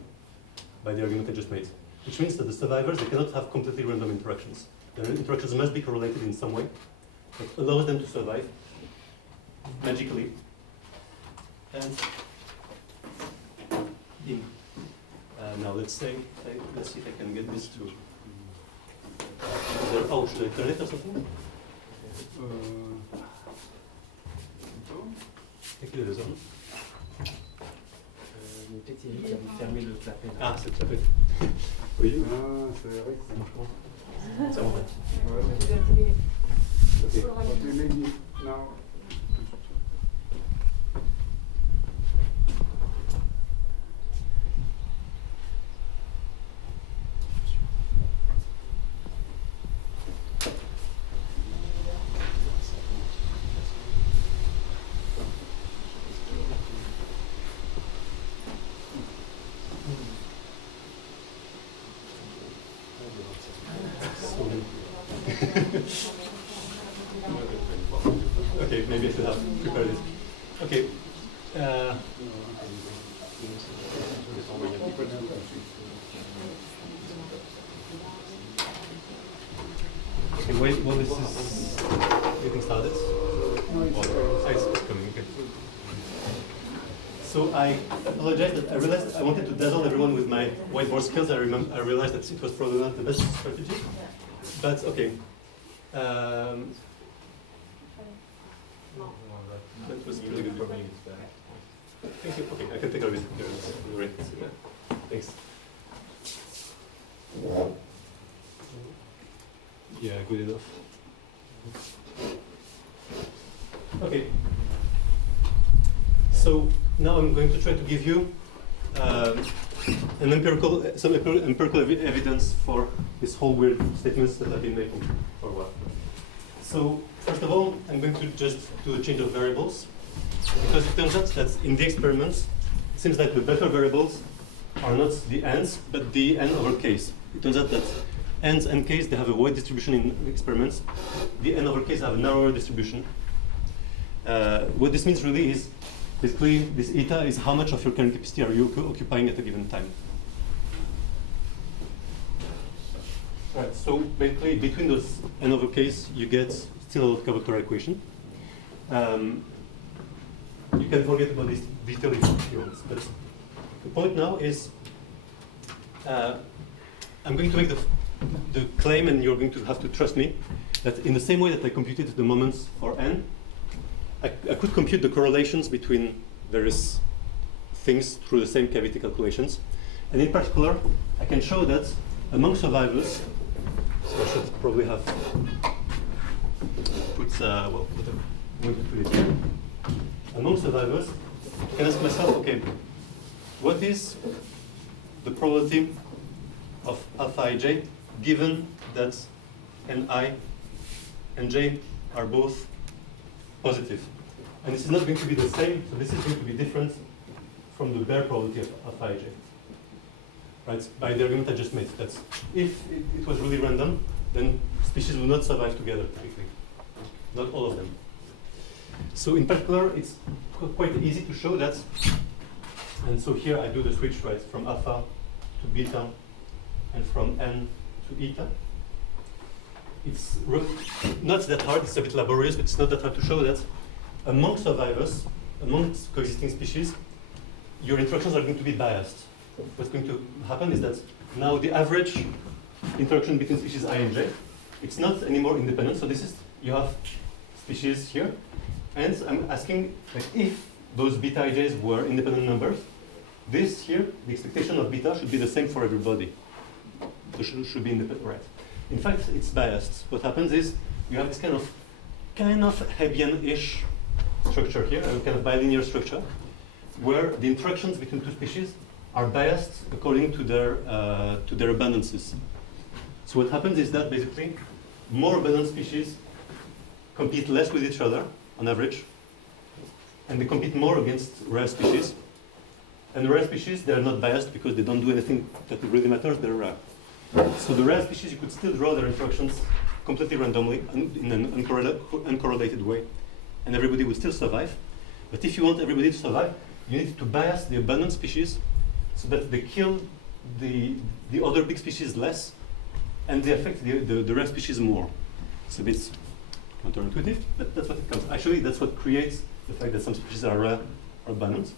by the argument I just made. Which means that the survivors, they cannot have completely random interactions. Their interactions must be correlated in some way that allows them to survive magically. And now let's see if I can get this to. Oh, should I turn it or something? Take it as well. Peut-être c'est lui qui a fermé le clapet. Ah, c'est le clapet. Oui. Ah, c'est vrai que ça marche pas. Ça marche. Ouais. But maybe now. Okay, maybe I should have prepared it. Okay. Okay, wait while this is getting started. It's coming, okay. So I apologize that I realized I wanted to dazzle everyone with my whiteboard skills. I realized that it was probably not the best strategy. But okay. That was really good for me. Thank you. Okay, I can take care of it. Great. Thanks. Yeah, good enough. Okay. So now I'm going to try to give you some empirical evidence for this whole weird statements that I've been making for a while. So first of all, I'm going to just do a change of variables, because it turns out that in the experiments, it seems like the better variables are not the n's, but the n over k's. It turns out that n's and k's, they have a wide distribution in experiments. The n over k's have a narrower distribution. What this means really is, basically, this eta is how much of your carrying capacity are you occupying at a given time. Right, so basically, between those n over k's, you get still a curvature equation. You can forget about this detail if you want, but the point now is I'm going to make the claim, and you're going to have to trust me, that in the same way that I computed the moments for n, I could compute the correlations between various things through the same cavity calculations. And in particular, I can show that among survivors, so I should probably have put, well, I'm going to put it here. Among survivors, I can ask myself, okay, what is the probability of alpha ij given that ni and j are both positive? And this is not going to be the same, so this is going to be different from the bare probability of alpha ij. Right, by the argument I just made, that if it was really random, then species will not survive together typically. Not all of them. So in particular, it's quite easy to show that. And so here I do the switch, right, from alpha to beta and from n to eta. It's not that hard, it's a bit laborious, but it's not that hard to show that among survivors, amongst coexisting species, your interactions are going to be biased. What's going to happen is that now the average interaction between species I and j, it's not anymore independent. So this is, you have species here, and I'm asking like, if those beta ij's were independent numbers, this here, the expectation of beta should be the same for everybody. So should be independent, right? In fact, it's biased. What happens is you have this kind of Hebbian-ish structure here, a kind of bilinear structure, where the interactions between two species are biased according to their abundances. So what happens is that basically more abundant species compete less with each other on average, and they compete more against rare species. And rare species, they're not biased because they don't do anything that really matters, they're rare. So the rare species, you could still draw their interactions completely randomly in an uncorrelated way, and everybody would still survive. But if you want everybody to survive, you need to bias the abundant species so that they kill the other big species less, and they affect the rare species more. It's a bit counterintuitive, but that's what it comes. Actually, that's what creates the fact that some species are rare or abundant.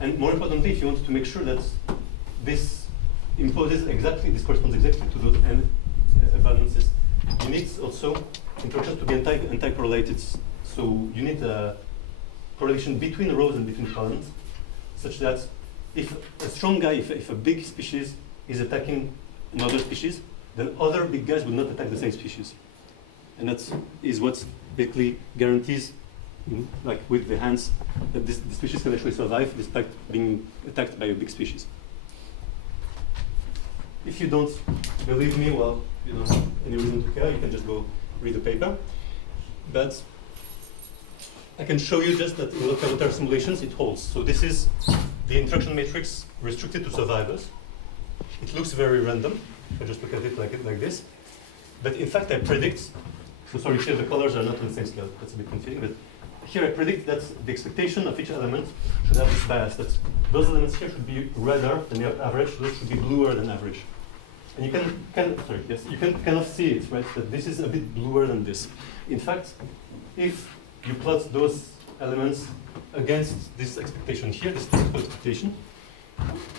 And more importantly, if you want to make sure that this corresponds exactly to those n abundances, you need also interactions to be anti-correlated. So you need a correlation between rows and between columns, such that if a strong guy, if a big species is attacking another species, then other big guys will not attack the same species. And that is what basically guarantees, like with the hands, that the species can actually survive despite being attacked by a big species. If you don't believe me, well, you don't have any reason to care, you can just go read the paper. But I can show you just that in local simulations it holds. So this is the interaction matrix restricted to survivors. It looks very random. I just look at it like this. But in fact, I predict, so sorry, here the colors are not on the same scale. That's a bit confusing. But here I predict that the expectation of each element should have this bias, that those elements here should be redder than the average, those should be bluer than average. And you can kind of see it, right, that this is a bit bluer than this. In fact, if you plot those elements against this expectation here, this typical expectation,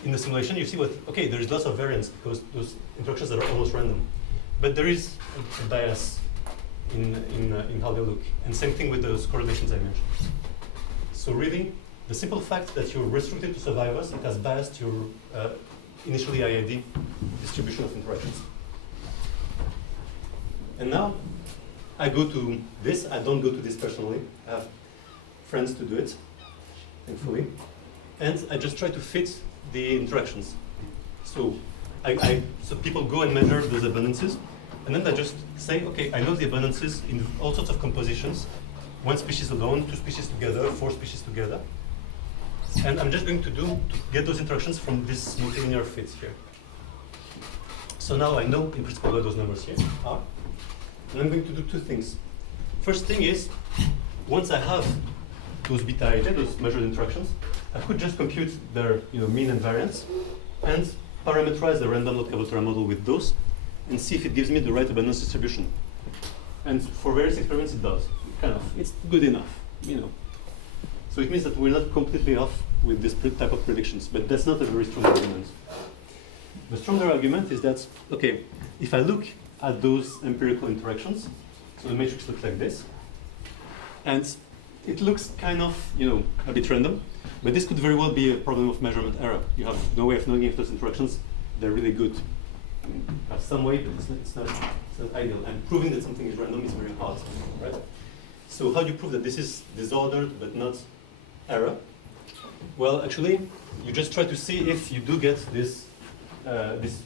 in the simulation you see okay, there is lots of variance because those interactions are almost random. But there is a bias in how they look. And same thing with those correlations I mentioned. So really, the simple fact that you're restricted to survivors, it has biased your initially IID distribution of interactions. And now, I go to this. I don't go to this personally. I have friends to do it, thankfully. And I just try to fit the interactions. So so people go and measure those abundances, and then I just say, okay, I know the abundances in all sorts of compositions, one species alone, two species together, four species together. And I'm just going to get those interactions from this multilinear fit here. So now I know in principle what those numbers here are. And I'm going to do two things. First thing is, once I have those beta ij, those measured interactions, I could just compute their mean and variance and parameterize the random Lotka-Volterra model with those and see if it gives me the right abundance distribution. And for various experiments it does. It's good enough, So it means that we're not completely off with this type of predictions, but that's not a very strong argument. The stronger argument is that, okay, if I look at those empirical interactions, so the matrix looks like this, and it looks kind of, a bit random, but this could very well be a problem of measurement error. You have no way of knowing if those interactions, they're really good. Have some way, but it's not ideal. And proving that something is random is very hard, right? So how do you prove that this is disordered but not error? Well, actually, you just try to see if you do get this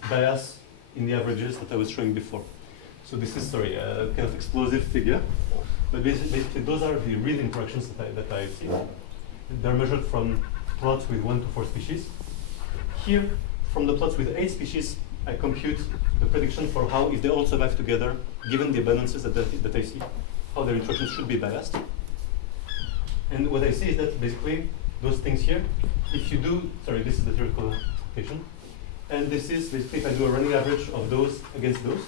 bias in the averages that I was showing before. So this is, a kind of explosive figure. But basically, those are the real interactions that I see. They're measured from plots with 1 to 4 species. Here, from the plots with 8 species, I compute the prediction for how, if they all survive together, given the abundances that I see, how their interactions should be biased. And what I see is that basically those things here, if you do, this is the theoretical expectation, and this is basically if I do a running average of those against those.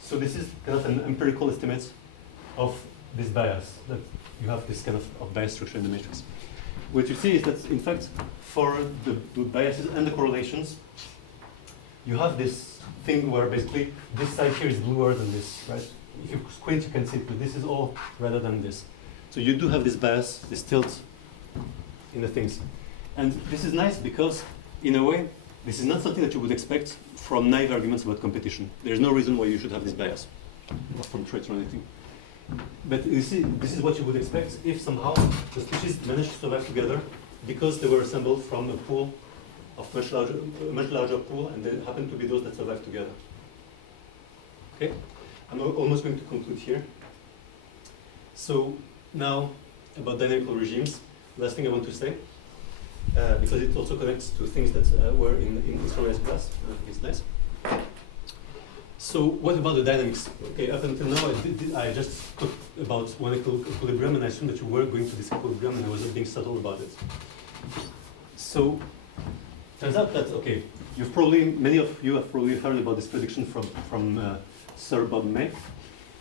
So this is kind of an empirical estimate of this bias, that you have this kind of bias structure in the matrix. What you see is that, in fact, for the biases and the correlations, you have this thing where basically this side here is bluer than this, right? If you squint, you can see it, but this is all rather than this. So you do have this bias, this tilt in the things. And this is nice because, in a way, this is not something that you would expect from naive arguments about competition. There's no reason why you should have this bias, or from traits or anything. But you see, this is what you would expect if somehow the species managed to survive together because they were assembled from a pool of much larger pool, and they happen to be those that survive together. Okay, I'm almost going to conclude here. So now about dynamical regimes, last thing I want to say, because it also connects to things that were in Israel's class. It's nice. So what about the dynamics? Okay, up until now I just talked about one equilibrium, and I assumed that you were going to this equilibrium, and I wasn't being subtle about it. So turns out that many of you have probably heard about this prediction from Sir Bob May,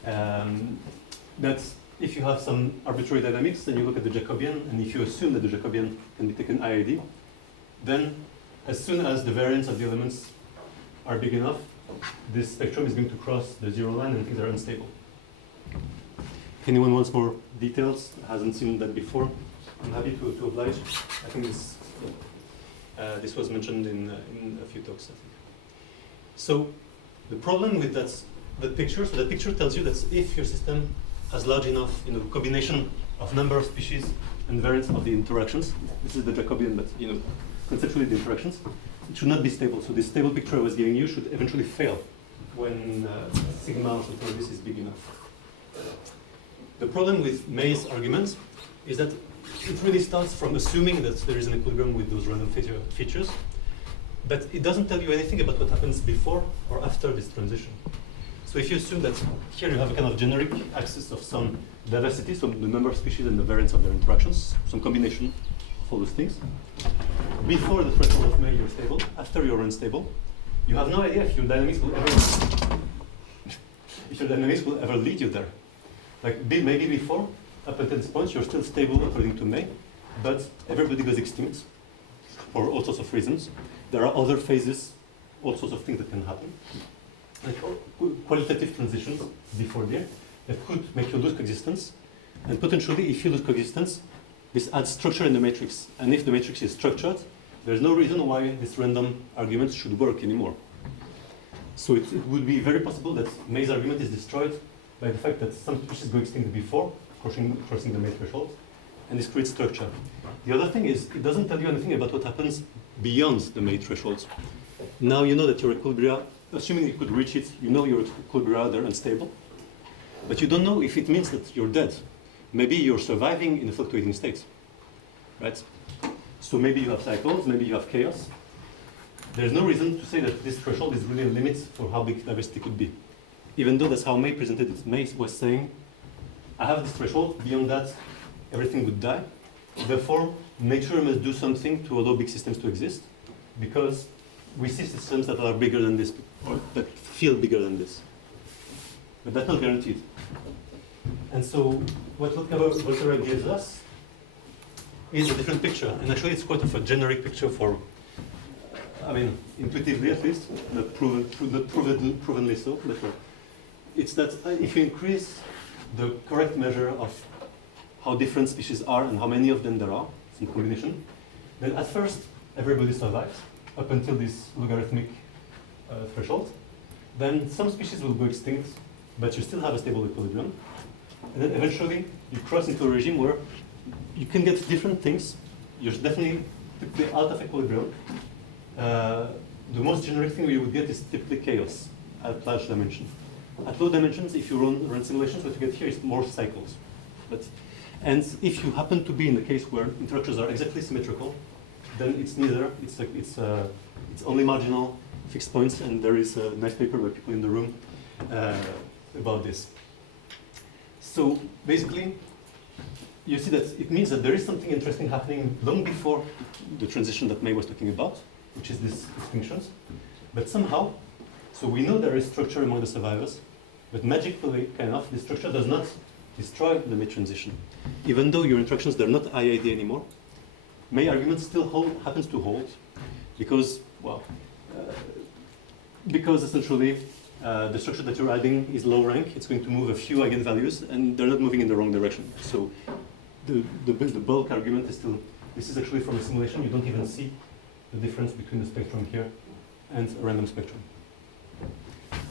that if you have some arbitrary dynamics, then you look at the Jacobian, and if you assume that the Jacobian can be taken IID, then as soon as the variance of the elements are big enough, this spectrum is going to cross the zero line and things are unstable. If anyone wants more details, hasn't seen that before, I'm happy to oblige. I think this was mentioned in a few talks, I think. So the problem with that picture, so that picture tells you that if your system has large enough combination of number of species and variance of the interactions, this is the Jacobian, but conceptually the interactions, it should not be stable. So this stable picture I was giving you should eventually fail when sigma of this is big enough. The problem with May's arguments is that it really starts from assuming that there is an equilibrium with those random features, but it doesn't tell you anything about what happens before or after this transition. So if you assume that here you have a kind of generic axis of some diversity, so the number of species and the variance of their interactions, some combination of all those things. Before the threshold of May, you're stable. After, you're unstable. You have no idea if your dynamics will ever lead you there. Like maybe before, up until this point, you're still stable according to May, but everybody goes extinct for all sorts of reasons. There are other phases, all sorts of things that can happen. Like qualitative transitions before there that could make you lose coexistence, and potentially if you lose coexistence, this adds structure in the matrix. And if the matrix is structured, there's no reason why this random argument should work anymore. So it would be very possible that May's argument is destroyed by the fact that some species go extinct before crossing the May threshold, and this creates structure. The other thing is, it doesn't tell you anything about what happens beyond the May thresholds. Now you know that your equilibria, assuming you could reach it, you know your equilibria, they're unstable. But you don't know if it means that you're dead. Maybe you're surviving in a fluctuating state, right? So maybe you have cycles, maybe you have chaos. There's no reason to say that this threshold is really a limit for how big diversity could be. Even though that's how May presented it. May was saying, I have this threshold, beyond that, everything would die. Therefore, nature must do something to allow big systems to exist, because we see systems that are bigger than this, or that feel bigger than this. But that's not guaranteed. And so what Voltaire gives us is a different picture. And actually it's quite of a generic picture for, intuitively at least, not provenly so, but it's that if you increase the correct measure of how different species are and how many of them there are, some combination, then at first everybody survives up until this logarithmic threshold. Then some species will go extinct, but you still have a stable equilibrium. And then eventually you cross into a regime where you can get different things. You're definitely typically out of equilibrium. The most generic thing you would get is typically chaos at large dimension. At low dimensions, if you run simulations, what you get here is more cycles. And if you happen to be in the case where interactions are exactly symmetrical, then it's neither. It's only marginal fixed points, and there is a nice paper by people in the room about this. So basically, you see that it means that there is something interesting happening long before the transition that May was talking about, which is these extinctions. But somehow, so we know there is structure among the survivors, but magically, this structure does not destroy the May transition. Even though your interactions, they're not IID anymore, May argument still happens to hold, because essentially the structure that you're adding is low rank. It's going to move a few eigenvalues, and they're not moving in the wrong direction. So the bulk argument is still, this is actually from a simulation. You don't even see the difference between the spectrum here and a random spectrum.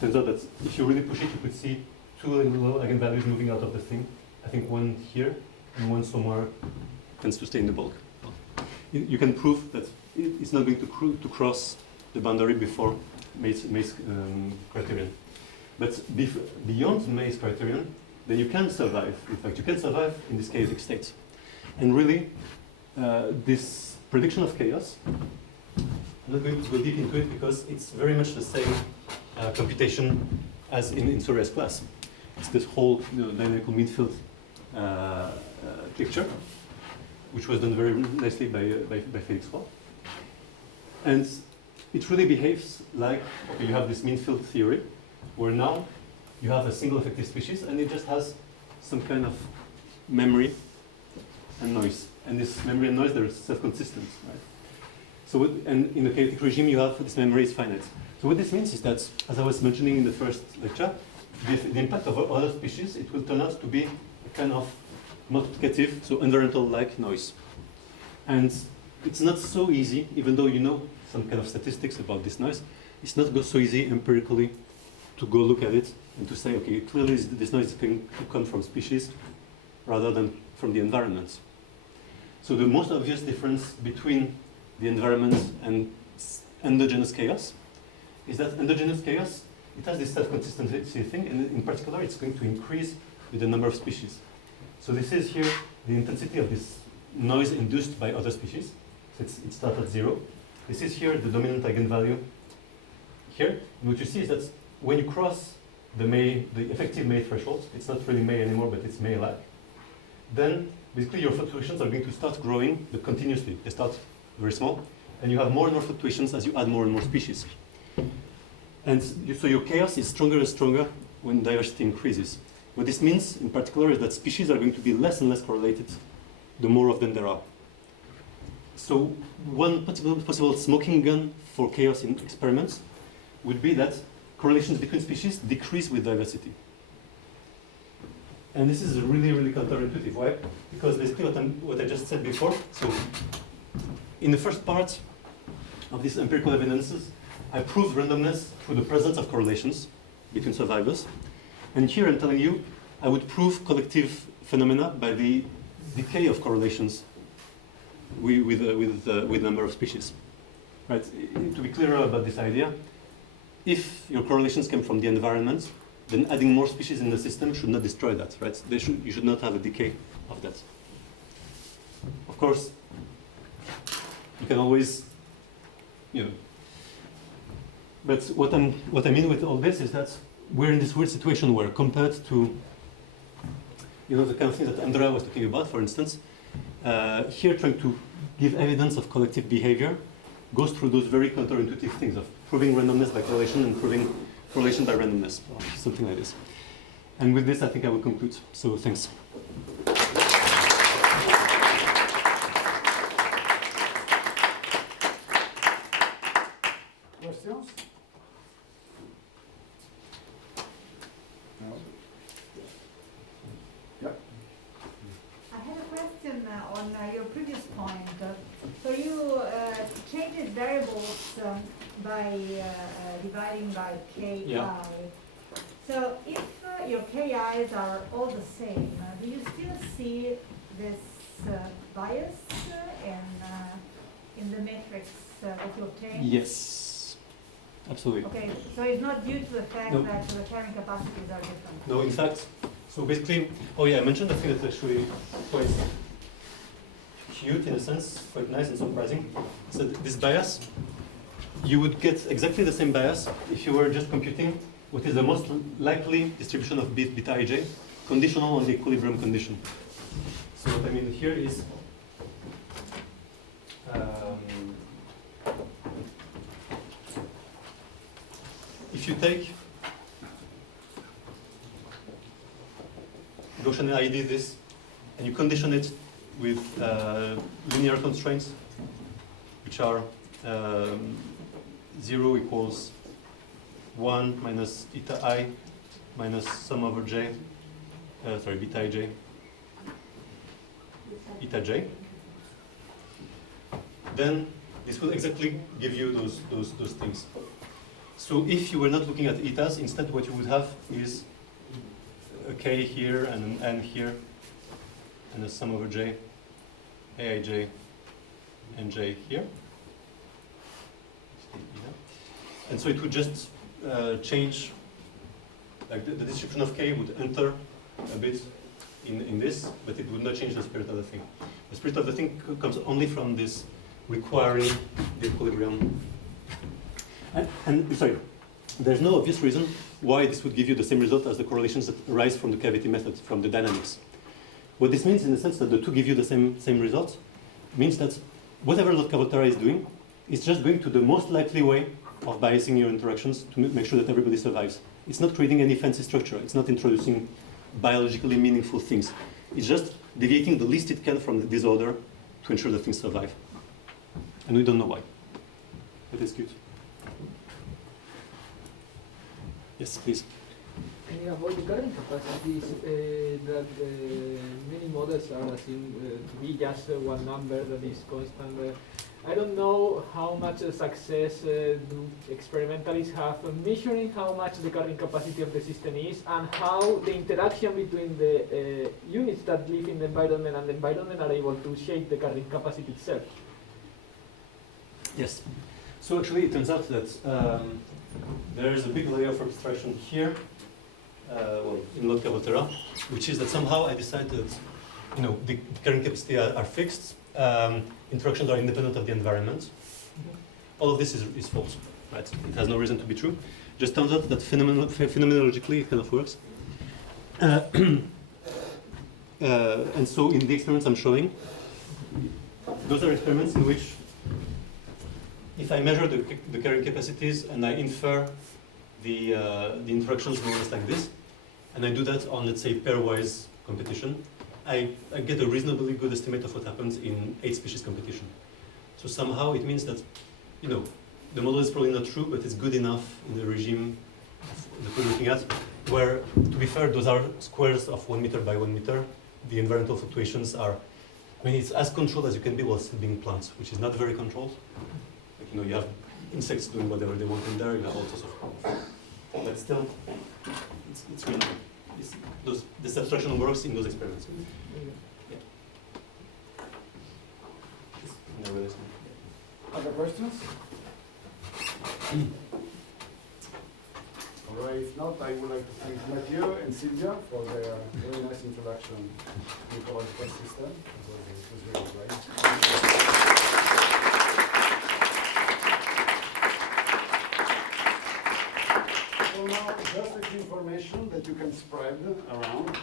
Turns out that if you really push it, you could see two low eigenvalues moving out of the thing. I think one here and one somewhere tends to stay in the bulk. you can prove that it's not going to cross the boundary before May's criterion. But beyond May's criterion, then you can survive. In fact, you can survive in this chaotic state. And really, this prediction of chaos, I'm not going to go deep into it because it's very much the same computation as in Surya's class. It's this whole dynamical midfield picture, which was done very nicely by Felix Roh. And it really behaves like, okay, you have this mean field theory, where now you have a single effective species, and it just has some kind of memory and noise. And this memory and noise, they're self-consistent, right? So, and in the chaotic regime, you have this memory is finite. So what this means is that, as I was mentioning in the first lecture, the impact of other species, it will turn out to be a kind of multiplicative, so environmental-like noise. And it's not so easy, even though you know some kind of statistics about this noise, it's not so easy empirically to go look at it and to say, okay, clearly this noise is going to come from species rather than from the environment. So the most obvious difference between the environment and endogenous chaos is that endogenous chaos, it has this self-consistency thing, and in particular, it's going to increase with the number of species. So this is here the intensity of this noise induced by other species. So it starts at 0. This is here the dominant eigenvalue here. And what you see is that when you cross the effective May threshold, it's not really May anymore, but it's May-like, then basically your fluctuations are going to start growing, but continuously. They start very small, and you have more and more fluctuations as you add more and more species. And so your chaos is stronger and stronger when diversity increases. What this means, in particular, is that species are going to be less and less correlated the more of them there are. So one possible smoking gun for chaos in experiments would be that correlations between species decrease with diversity. And this is really, really counterintuitive. Why? Because basically what I just said before, so in the first part of these empirical evidences, I proved randomness through the presence of correlations between survivors. And here I'm telling you, I would prove collective phenomena by the decay of correlations with number of species. Right? To be clearer about this idea, if your correlations came from the environment, then adding more species in the system should not destroy that, right? You should not have a decay of that. Of course, you can always, but what I mean with all this is that we're in this weird situation where, compared to, the kind of thing that Andrea was talking about, for instance, here trying to give evidence of collective behavior goes through those very counterintuitive things of proving randomness by correlation and proving correlation by randomness, or something like this. And with this, I think I will conclude. So thanks. Questions? No? Yeah. I had a question on your previous point. So you changed variables by dividing by ki. Yeah. So if your ki's are all the same, do you still see this bias in the matrix that you obtain? Yes, absolutely. Okay, so it's not due to the fact No. that the carrying capacities are different. No, in fact, so basically, I mentioned a thing that's actually quite cute in a sense, quite nice and surprising. So this bias, you would get exactly the same bias if you were just computing what is the most likely distribution of beta ij, conditional on the equilibrium condition. So what I mean here is, if you take Gaussian ID this, and you condition it with linear constraints, which are 0 equals 1 minus eta I minus sum over j, beta ij, eta j, then this will exactly give you those things. So if you were not looking at etas, instead what you would have is a k here and an n here, and a sum over j, aij, and j here. And so it would just change, like the distribution of k would enter a bit in this, but it would not change the spirit of the thing. The spirit of the thing comes only from this requiring the equilibrium. And sorry, there's no obvious reason why this would give you the same result as the correlations that arise from the cavity method, from the dynamics. What this means, in the sense that the two give you the same result, means that whatever Lotka-Volterra is doing is just going to the most likely way of biasing your interactions to make sure that everybody survives. It's not creating any fancy structure. It's not introducing biologically meaningful things. It's just deviating the least it can from the disorder to ensure that things survive. And we don't know why. But it's good. Yes, please. Can you avoid the current capacities that many models are assumed to be just one number that is constant? I don't know how much success do experimentalists have measuring how much the carrying capacity of the system is, and how the interaction between the units that live in the environment and the environment are able to shape the carrying capacity itself. Yes. So actually it turns out that there is a big layer of abstraction here, well, in Lotka-Volterra, which is that somehow I decided that the carrying capacity are fixed. Interactions are independent of the environment. All of this is false, right? It has no reason to be true. Just turns out that phenomenologically it kind of works. And so in the experiments I'm showing, those are experiments in which if I measure the carrying capacities and I infer the interactions more or less like this, and I do that on, let's say, pairwise competition, I get a reasonably good estimate of what happens in 8 species competition. So somehow it means that, the model is probably not true, but it's good enough in the regime that we're looking at, where, to be fair, those are squares of 1 meter by 1 meter. The environmental fluctuations are, it's as controlled as you can be while still being plants, which is not very controlled. Like, you have insects doing whatever they want in there, you have all sorts of problems. But still, it's really, this abstraction works in those experiments. Yeah. Other questions? All right, if not, I would like to thank Matthieu and Sylvia for their very nice introduction to the ecological system. It was really great. So now, just a few information that you can spread around.